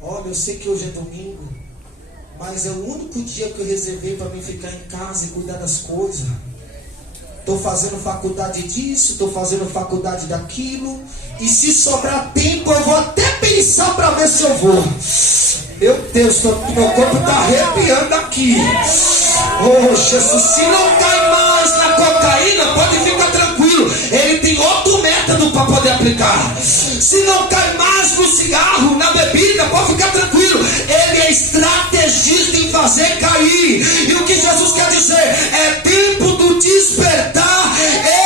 Olha, eu sei que hoje é domingo, mas é o único dia que eu reservei para mim ficar em casa e cuidar das coisas. Estou fazendo faculdade disso, estou fazendo faculdade daquilo, e se sobrar tempo eu vou até pensar para ver se eu vou. Meu Deus, meu corpo está arrepiando aqui. Oh Jesus, se não cai mais na cocaína, pode ficar tranquilo, ele tem outro método para poder aplicar. Se não cai mais no cigarro, na bebida, pode ficar tranquilo, ele é estrategista em fazer cair. E o que Jesus quer dizer? É tempo do despertar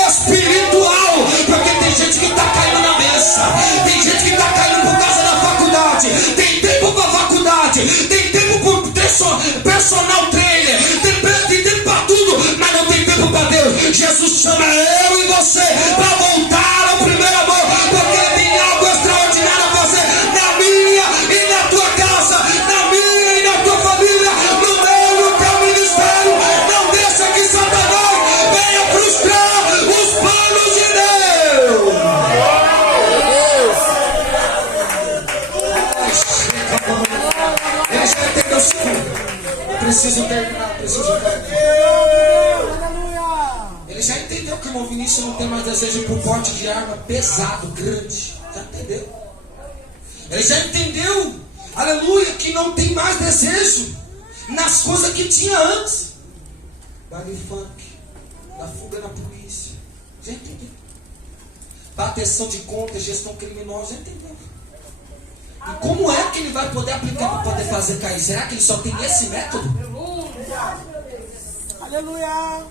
espiritual, porque tem gente que está caindo na mesa, tem gente que está caindo por causa da faculdade, tem tempo para faculdade, tem tempo para personal trainer, tem tempo para tudo, mas não tem tempo para Deus. Jesus chama eu e você para voltar ao primeiro amor, porque Ele tem algo extraordinário a fazer na minha e na tua casa, na minha e na tua família, no meu e no teu ministério. Não deixa que Satanás venha frustrar os planos de Deus. Ele já entendeu o segundo. Preciso terminar. Ele já entendeu que o irmão Vinícius não tem mais desejo por porte de arma pesado, grande. Já entendeu? Ele já entendeu, aleluia, que não tem mais desejo nas coisas que tinha antes. Baile funk, na fuga na polícia. Já entendeu? Bateção de conta, gestão criminosa. Já entendeu? E como é que ele vai poder aplicar para poder fazer cair? Será que ele só tem esse método? Aleluia.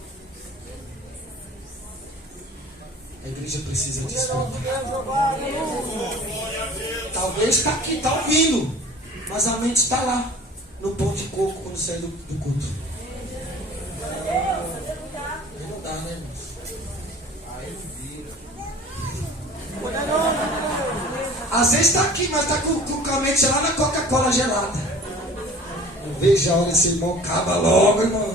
A igreja precisa despertar. Talvez está aqui, está ouvindo, mas a mente está lá, no pão de coco, quando sair do culto. Aí não dá, né, irmãos? Aí vira. Às vezes está aqui, mas está com a mente lá na Coca-Cola gelada. Veja a hora esse irmão acaba logo, irmão.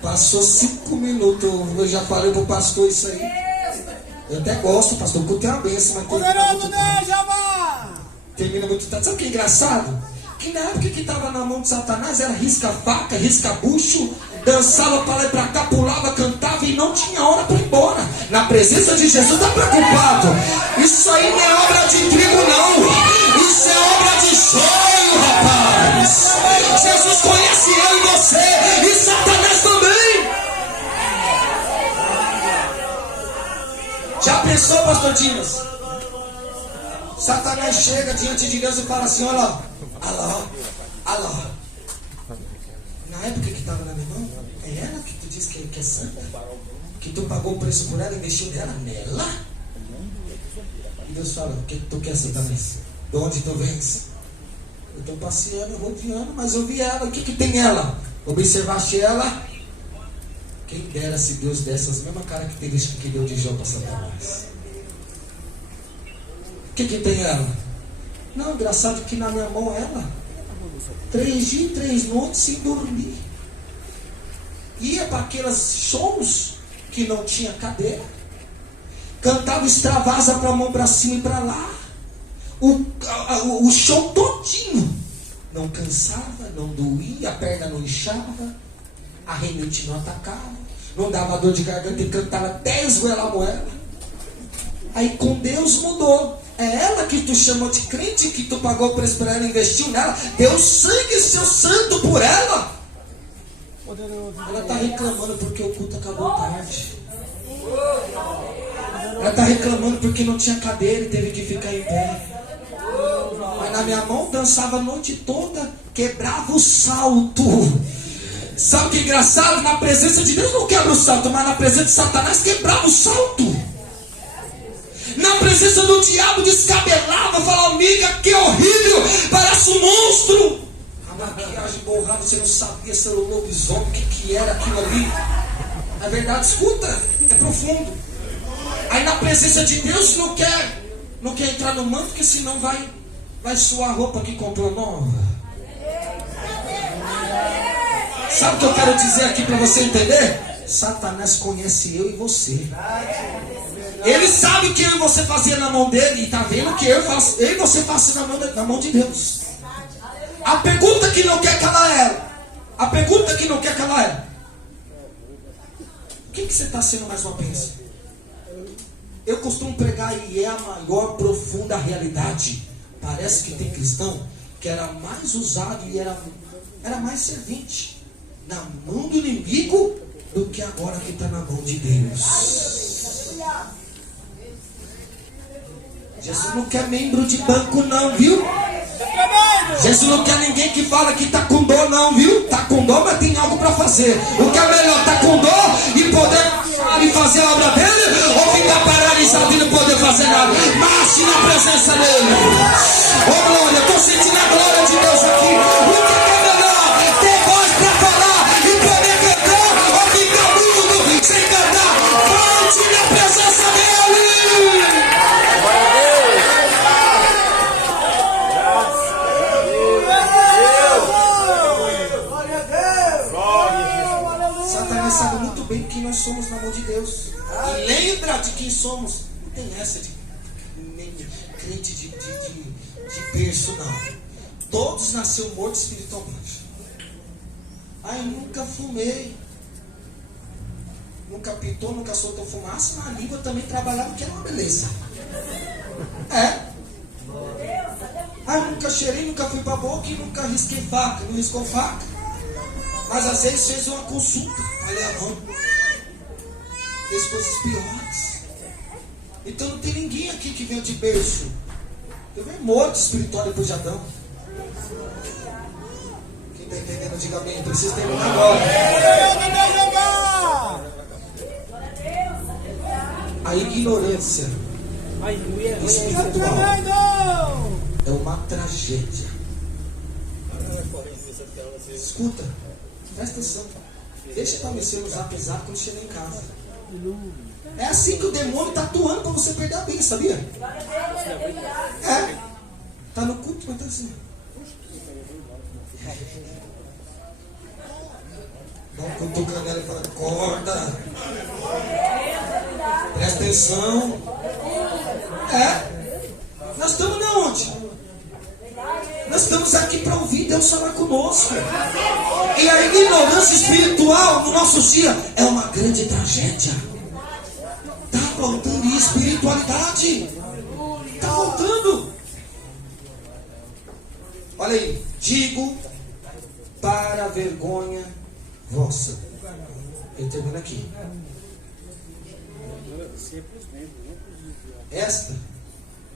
Passou 5 minutos, eu já falei pro pastor isso aí. Eu até gosto, pastor, o culto é uma bênção, mas termina muito tarde. Termina muito tarde. Sabe o que é engraçado? Que na época que estava na mão de Satanás era risca-faca, risca-bucho, dançava para lá e para cá, pulava, cantava e não tinha hora para ir embora. Na presença de Jesus está preocupado. Isso aí não é obra de trigo, não. Isso é obra de sonho, rapaz. Jesus conhece eu e você, e Satanás também. Já pensou, pastor Dimas? Satanás chega diante de Deus e fala assim: olha lá, olha lá. Na época que estava na minha mão, é ela que tu diz que é santa? Que tu pagou o preço por ela e investiu nela? E Deus fala: o que tu quer, Satanás? De onde tu vens? Eu estou passeando, rodeando, mas eu vi ela. O que tem ela? Observaste ela? Quem dera se Deus desse as mesmas características que deu de Jó para Satanás. O que tem ela? Não, engraçado que na minha mão ela 3 dias e 3 noites sem dormir. Ia para aqueles shows que não tinha cadeira. Cantava extravasa para a mão para cima e para lá. O show todinho. Não cansava, não doía, a perna não inchava, a renite não atacava, não dava dor de garganta e cantava 10 moela. Aí com Deus mudou. É ela que tu chamou de crente, que tu pagou o preço para ela, investiu nela, deu sangue seu santo por ela. Ela está reclamando porque o culto acabou tarde. Ela está reclamando porque não tinha cadeira e teve que ficar em pé. Mas na minha mão dançava a noite toda, quebrava o salto. Sabe o que é engraçado? Na presença de Deus não quebra o salto, mas na presença de Satanás quebrava o salto. Na presença do diabo descabelava, falava: amiga, que horrível, parece um monstro. A maquiagem borrada, você não sabia se era o lobisomem, o que era aquilo ali. É verdade, escuta, é profundo. Aí na presença de Deus não quer entrar no manto, porque senão vai suar a roupa que comprou nova. Sabe o que eu quero dizer aqui para você entender? Satanás conhece eu e você. Ele sabe o que eu e você fazia na mão dele, e está vendo que eu e você fazem na mão de Deus. A pergunta que não quer calar ela. A pergunta que não quer calar ela: o que você está sendo mais uma bênção? Eu costumo pregar, e é a maior profunda realidade. Parece que tem cristão que era mais usado e era mais servente na mão do inimigo do que agora que está na mão de Deus. Jesus não quer membro de banco não, viu? Jesus não quer ninguém que fala que está com dor não, viu? Está com dor, mas tem algo para fazer. O que é melhor, estar com dor e poder marchar e fazer a obra dele, ou ficar paralisado e não poder fazer nada? Marche na presença dele. Oh glória, eu estou sentindo a glória de Deus aqui. O que é melhor, ter voz para falar e poder cantar, ou ficar mudo sem cantar? Volte na presença dele. Satanás sabe muito bem que nós somos na mão de Deus. E lembra de quem somos. Não tem essa de crente de berço, não. Todos nasceram mortos espiritualmente. Ai, nunca fumei. Nunca pitou, nunca soltou fumaça. Na língua também trabalhava, que era uma beleza. É. Ai, nunca cheirei, nunca fui pra boca e nunca risquei faca. Não riscou faca. Mas às vezes fez uma consulta. Olha a mão. Fez coisas piores. Então não tem ninguém aqui que veio de berço. Eu venho morto espiritual depois de Adão. Quem está entendendo, diga bem. Preciso terminar agora. A ignorância espiritual é uma tragédia. Escuta, presta atenção. Deixa para mexer no zap quando chegar em casa. É assim que o demônio está atuando para você perder a bênção, sabia? É. Está no culto, mas está assim. Dá um cutucão nela e fala: acorda. Presta atenção. É. Nós estamos na onde? Nós estamos aqui para ouvir Deus falar conosco. E a ignorância espiritual no nosso dia é uma grande tragédia. Está faltando espiritualidade. Está faltando. Olha aí. Digo para a vergonha vossa. Eu termino aqui. Esta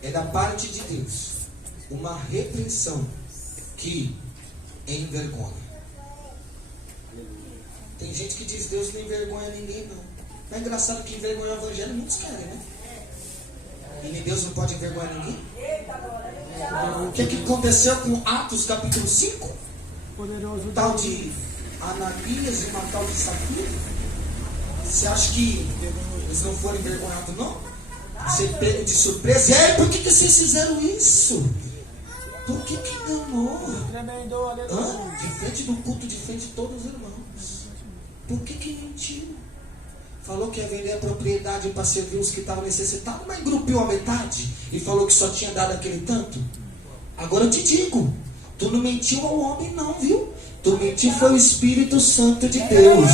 é da parte de Deus uma repreensão que envergonha. Tem gente que diz: Deus não envergonha ninguém, não. Mas é engraçado que envergonhar o evangelho muitos querem, né? E Deus não pode envergonhar ninguém. O que aconteceu com Atos capítulo 5? O tal de Ananias e uma tal de Safira. Você acha que eles não foram envergonhados, não? Você pego de surpresa. E aí, por que vocês fizeram isso? Por que enganou? De frente do culto, de frente de todos os irmãos. Por que mentiu? Falou que ia vender a propriedade para servir os que estavam necessitados, mas engrupiu a metade e falou que só tinha dado aquele tanto. Agora eu te digo, tu não mentiu ao homem não, viu? Tu mentiu foi o Espírito Santo de Deus.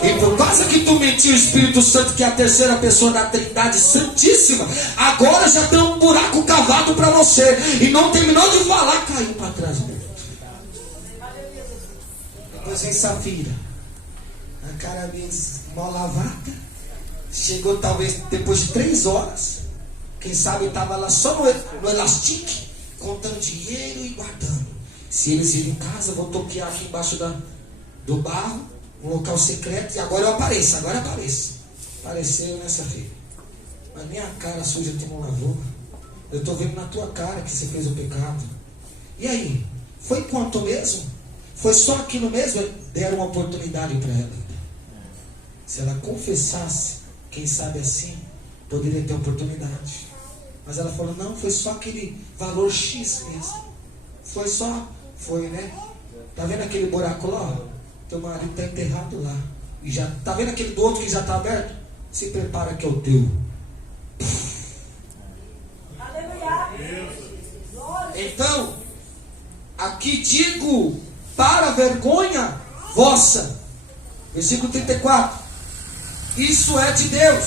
E por causa que tu mentiu o Espírito Santo, que é a terceira pessoa da Trindade Santíssima, agora já tem um buraco cavado para você. E não terminou de falar, caiu para trás mesmo. Depois vem Safira, a cara meio mal lavada. Chegou talvez depois de 3 horas. Quem sabe estava lá só no elastique, contando dinheiro e guardando. Se eles irem em casa, vou toquear aqui embaixo do barro, um local secreto, e agora eu apareço, Apareceu nessa filha. Mas minha cara suja tu não lavou. Eu estou vendo na tua cara que você fez o pecado. E aí? Foi quanto mesmo? Foi só aquilo mesmo? Deram uma oportunidade para ela. Se ela confessasse, quem sabe assim, poderia ter oportunidade. Mas ela falou: não, foi só aquele valor X mesmo. Foi, né? Tá vendo aquele buraco lá? Teu marido está enterrado lá. E já, tá vendo aquele do outro que já está aberto? Se prepara que é o teu. Então, aqui digo para a vergonha vossa. Versículo 34. Isso é de Deus,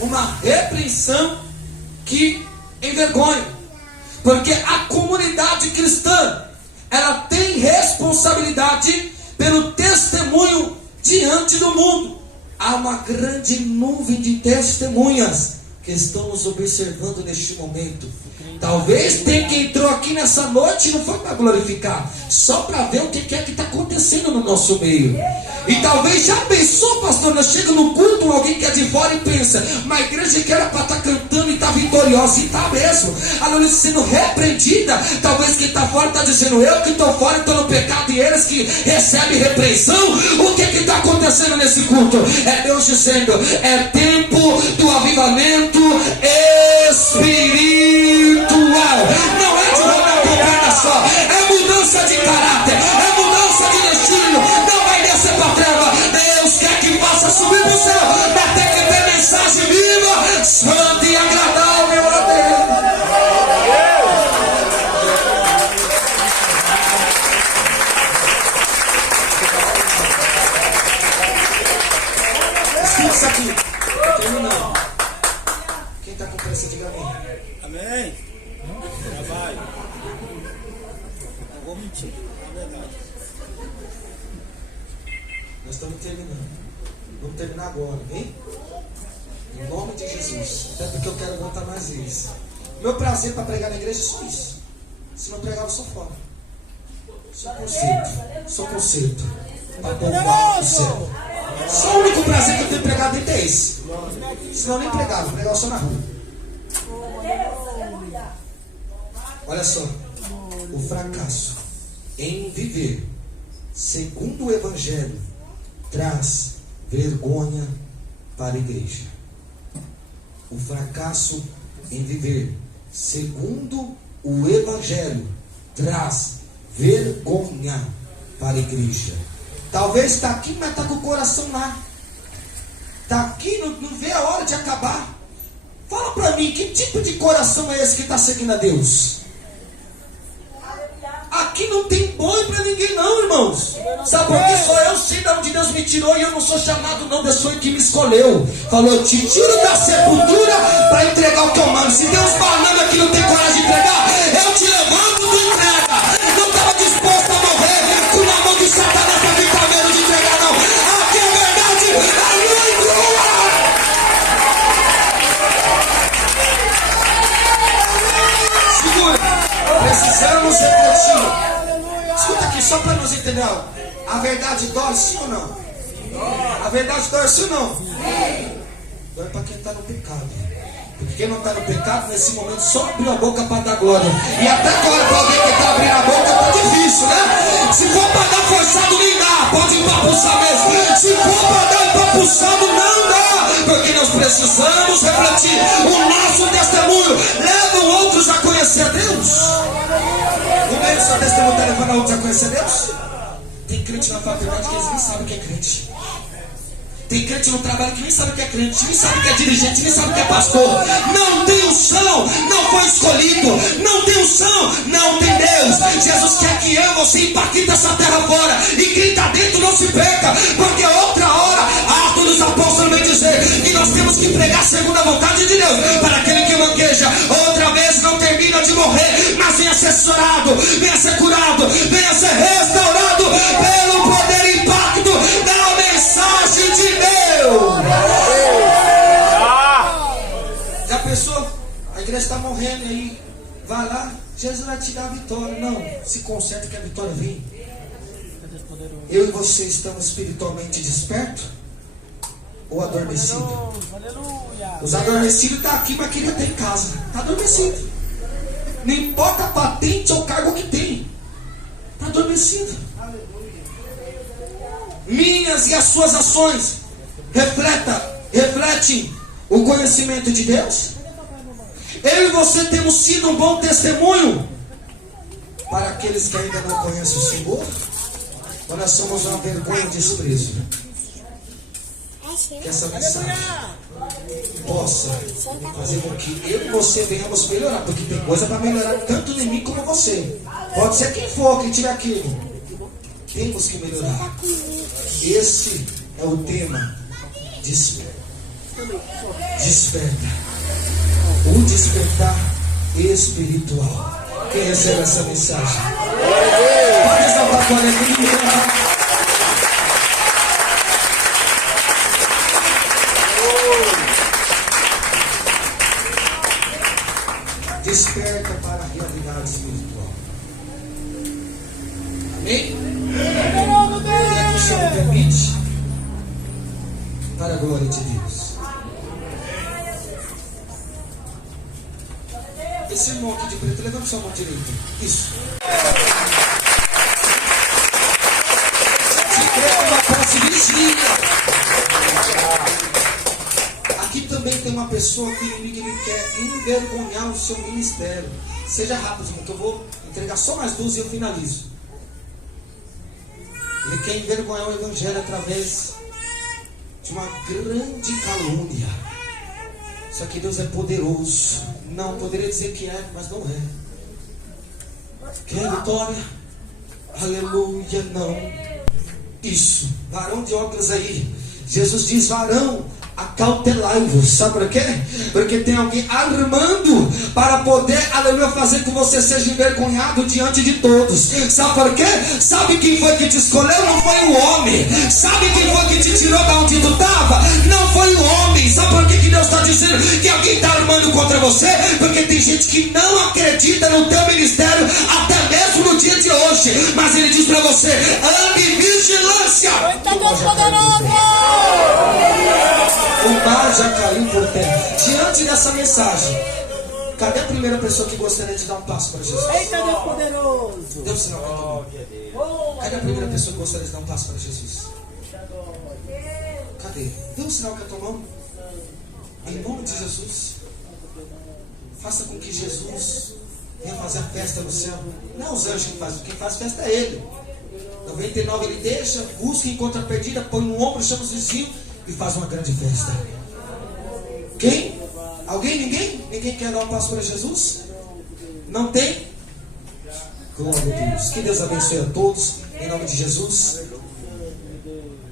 uma repreensão que envergonha. Porque a comunidade cristã, ela tem responsabilidade pelo testemunho diante do mundo. há uma grande nuvem de testemunhas que estão nos observando neste momento. Talvez tem quem entrou aqui nessa noite e não foi para glorificar, só para ver o que é que está acontecendo no nosso meio. E talvez já pensou, pastor, nós chega no culto, alguém que é de fora e pensa, uma igreja que era para estar cantando e está vitoriosa, e está mesmo, a Lúcia sendo repreendida. Talvez quem está fora está dizendo, eu que estou fora estou no pecado, e eles que recebem repreensão. O que está acontecendo nesse culto? É Deus dizendo, é tempo do avivamento espiritual. Não é de rodar com perna só, é mudança de caráter, é mudança de destino. Não vai descer para a treva. Deus quer que faça subir para o céu, mas tem que ter mensagem viva, santa e agradável a Deus. Escuta isso aqui, estou terminando. Quem está com pressa, diga amém. Amém. Já vai. Não vou mentir, é verdade. Nós estamos terminando. Vamos terminar agora, hein? Em nome de Jesus. Até porque eu quero voltar mais vezes. Meu prazer para pregar na igreja é só isso. Se não pregar, eu sou fora. Só conceito. Só conceito. Para povoar o céu. Só o único prazer que eu tenho pregado dentro é esse. Senão eu nem pregava, vou pregar só na rua. Olha só. O fracasso em viver segundo o Evangelho traz vergonha para a igreja. O fracasso em viver segundo o Evangelho traz vergonha para a igreja. Talvez está aqui, mas está com o coração lá. Está aqui, não vê a hora de acabar. Fala para mim, que tipo de coração é esse que está seguindo a Deus? Aqui não tem boi para ninguém não, irmãos. Sabe por que só eu sei de onde Deus me tirou, e eu não sou chamado não, Deus foi que me escolheu. Falou, eu te tiro da sepultura para entregar o que eu mando. Se Deus banana que não tem coragem de entregar, eu te levanto, tu entrega. Não estava disposto a morrer com a mão de Satanás para ficar medo de entregar não. Aqui é verdade, aleluia. Segura. Precisamos refletir. Escuta aqui, só para nós entender. A verdade dói sim ou não? A verdade dói sim ou não? Dói para quem está no pecado. Porque quem não está no pecado, nesse momento, só abriu a boca para dar glória. E até agora, para alguém que está abrindo a boca, está difícil, né? Se for para dar forçado, nem dá. Pode empapuçar mesmo. Se for para dar empapuçado, não dá. Porque nós precisamos refletir. O nosso testemunho leva outros a conhecer a Deus. O meio do seu testemunho está levando outros a conhecer Deus? Tem crente na faculdade que eles nem sabem o que é crente. Tem crente no trabalho que nem sabe o que é crente, nem sabe o que é dirigente, nem sabe o que é pastor. Não tem unção, não foi escolhido. Não tem unção, não tem Deus. Jesus quer que eu, você impacte essa terra fora. E quem está dentro não se perca. Porque outra hora, Atos dos Apóstolos vem dizer que nós temos que pregar segundo a vontade de Deus. Para aquele que manqueja, outra vez não termina de morrer, mas venha ser sarado, venha ser curado, venha ser restaurado pelo poder e impacto da mensagem de Deus. Já pensou? A igreja está morrendo aí. Vai lá, Jesus vai te dar a vitória. Não, se conserta que a vitória vem. Eu e você estamos espiritualmente despertos ou adormecidos? Os adormecidos estão aqui, mas queria ter em casa. Está adormecido. Não importa a patente ou o cargo que tem. Está adormecido. Minhas e as suas ações refletem o conhecimento de Deus. Eu e você temos sido um bom testemunho para aqueles que ainda não conhecem o Senhor, ou nós somos uma vergonha e desprezo? Que essa mensagem possa fazer com que eu e você venhamos melhorar, porque tem coisa para melhorar tanto em mim como em você. Pode ser quem for, quem tiver aquilo. Temos que melhorar. Esse é o tema. Desperta. O despertar espiritual. Quem recebe essa mensagem? Pode exaltar com alegria. Amém? E aqui o Senhor me permite, para a glória de Deus. Esse irmão aqui de preto, levanta sua mão direita. Isso. Se crê na posse, vigia. Aqui também tem uma pessoa que o inimigo ele quer envergonhar o seu ministério. Seja rápido, porque eu vou entregar só mais 12 e eu finalizo. Ele quer envergonhar o evangelho através de uma grande calúnia. Só que Deus é poderoso. Não poderia dizer que é, mas não é. Quer vitória? Aleluia, não. Isso. Varão de óculos aí. Jesus diz: varão, acautelai-vos. Sabe por quê? Porque tem alguém armando para poder, aleluia, fazer que você seja envergonhado diante de todos. Sabe por quê? Sabe quem foi que te escolheu? Não foi o homem. Sabe quem foi que te tirou da onde tu estava? Não foi o homem. Sabe por que Deus está dizendo que alguém está armando contra você? Porque tem gente que não acredita no teu ministério, até mesmo no dia de hoje. Mas Ele diz para você: ande em vigilância. Deus poderoso! O mar já caiu por terra. Diante dessa mensagem, cadê a primeira pessoa que gostaria de dar um passo para Jesus? Eita, Deus poderoso! Dê um sinal para todo mundo. Cadê a primeira pessoa que gostaria de dar um passo para Jesus? Cadê? Dê um sinal com a tua mão. Em nome de Jesus, faça com que Jesus venha fazer a festa no céu. Não é os anjos que fazem, quem faz festa é Ele. 99 Ele deixa, busca, encontra a perdida, põe no ombro, chama os vizinhos e faz uma grande festa. Quem? Alguém? Ninguém? Ninguém quer dar um passo para Jesus? Não tem? Glória a Deus. Que Deus abençoe a todos, em nome de Jesus.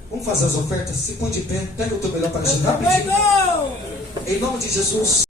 Vamos fazer as ofertas? Se põe de pé, pega o teu melhor para Jesus rapidinho. Em nome de Jesus.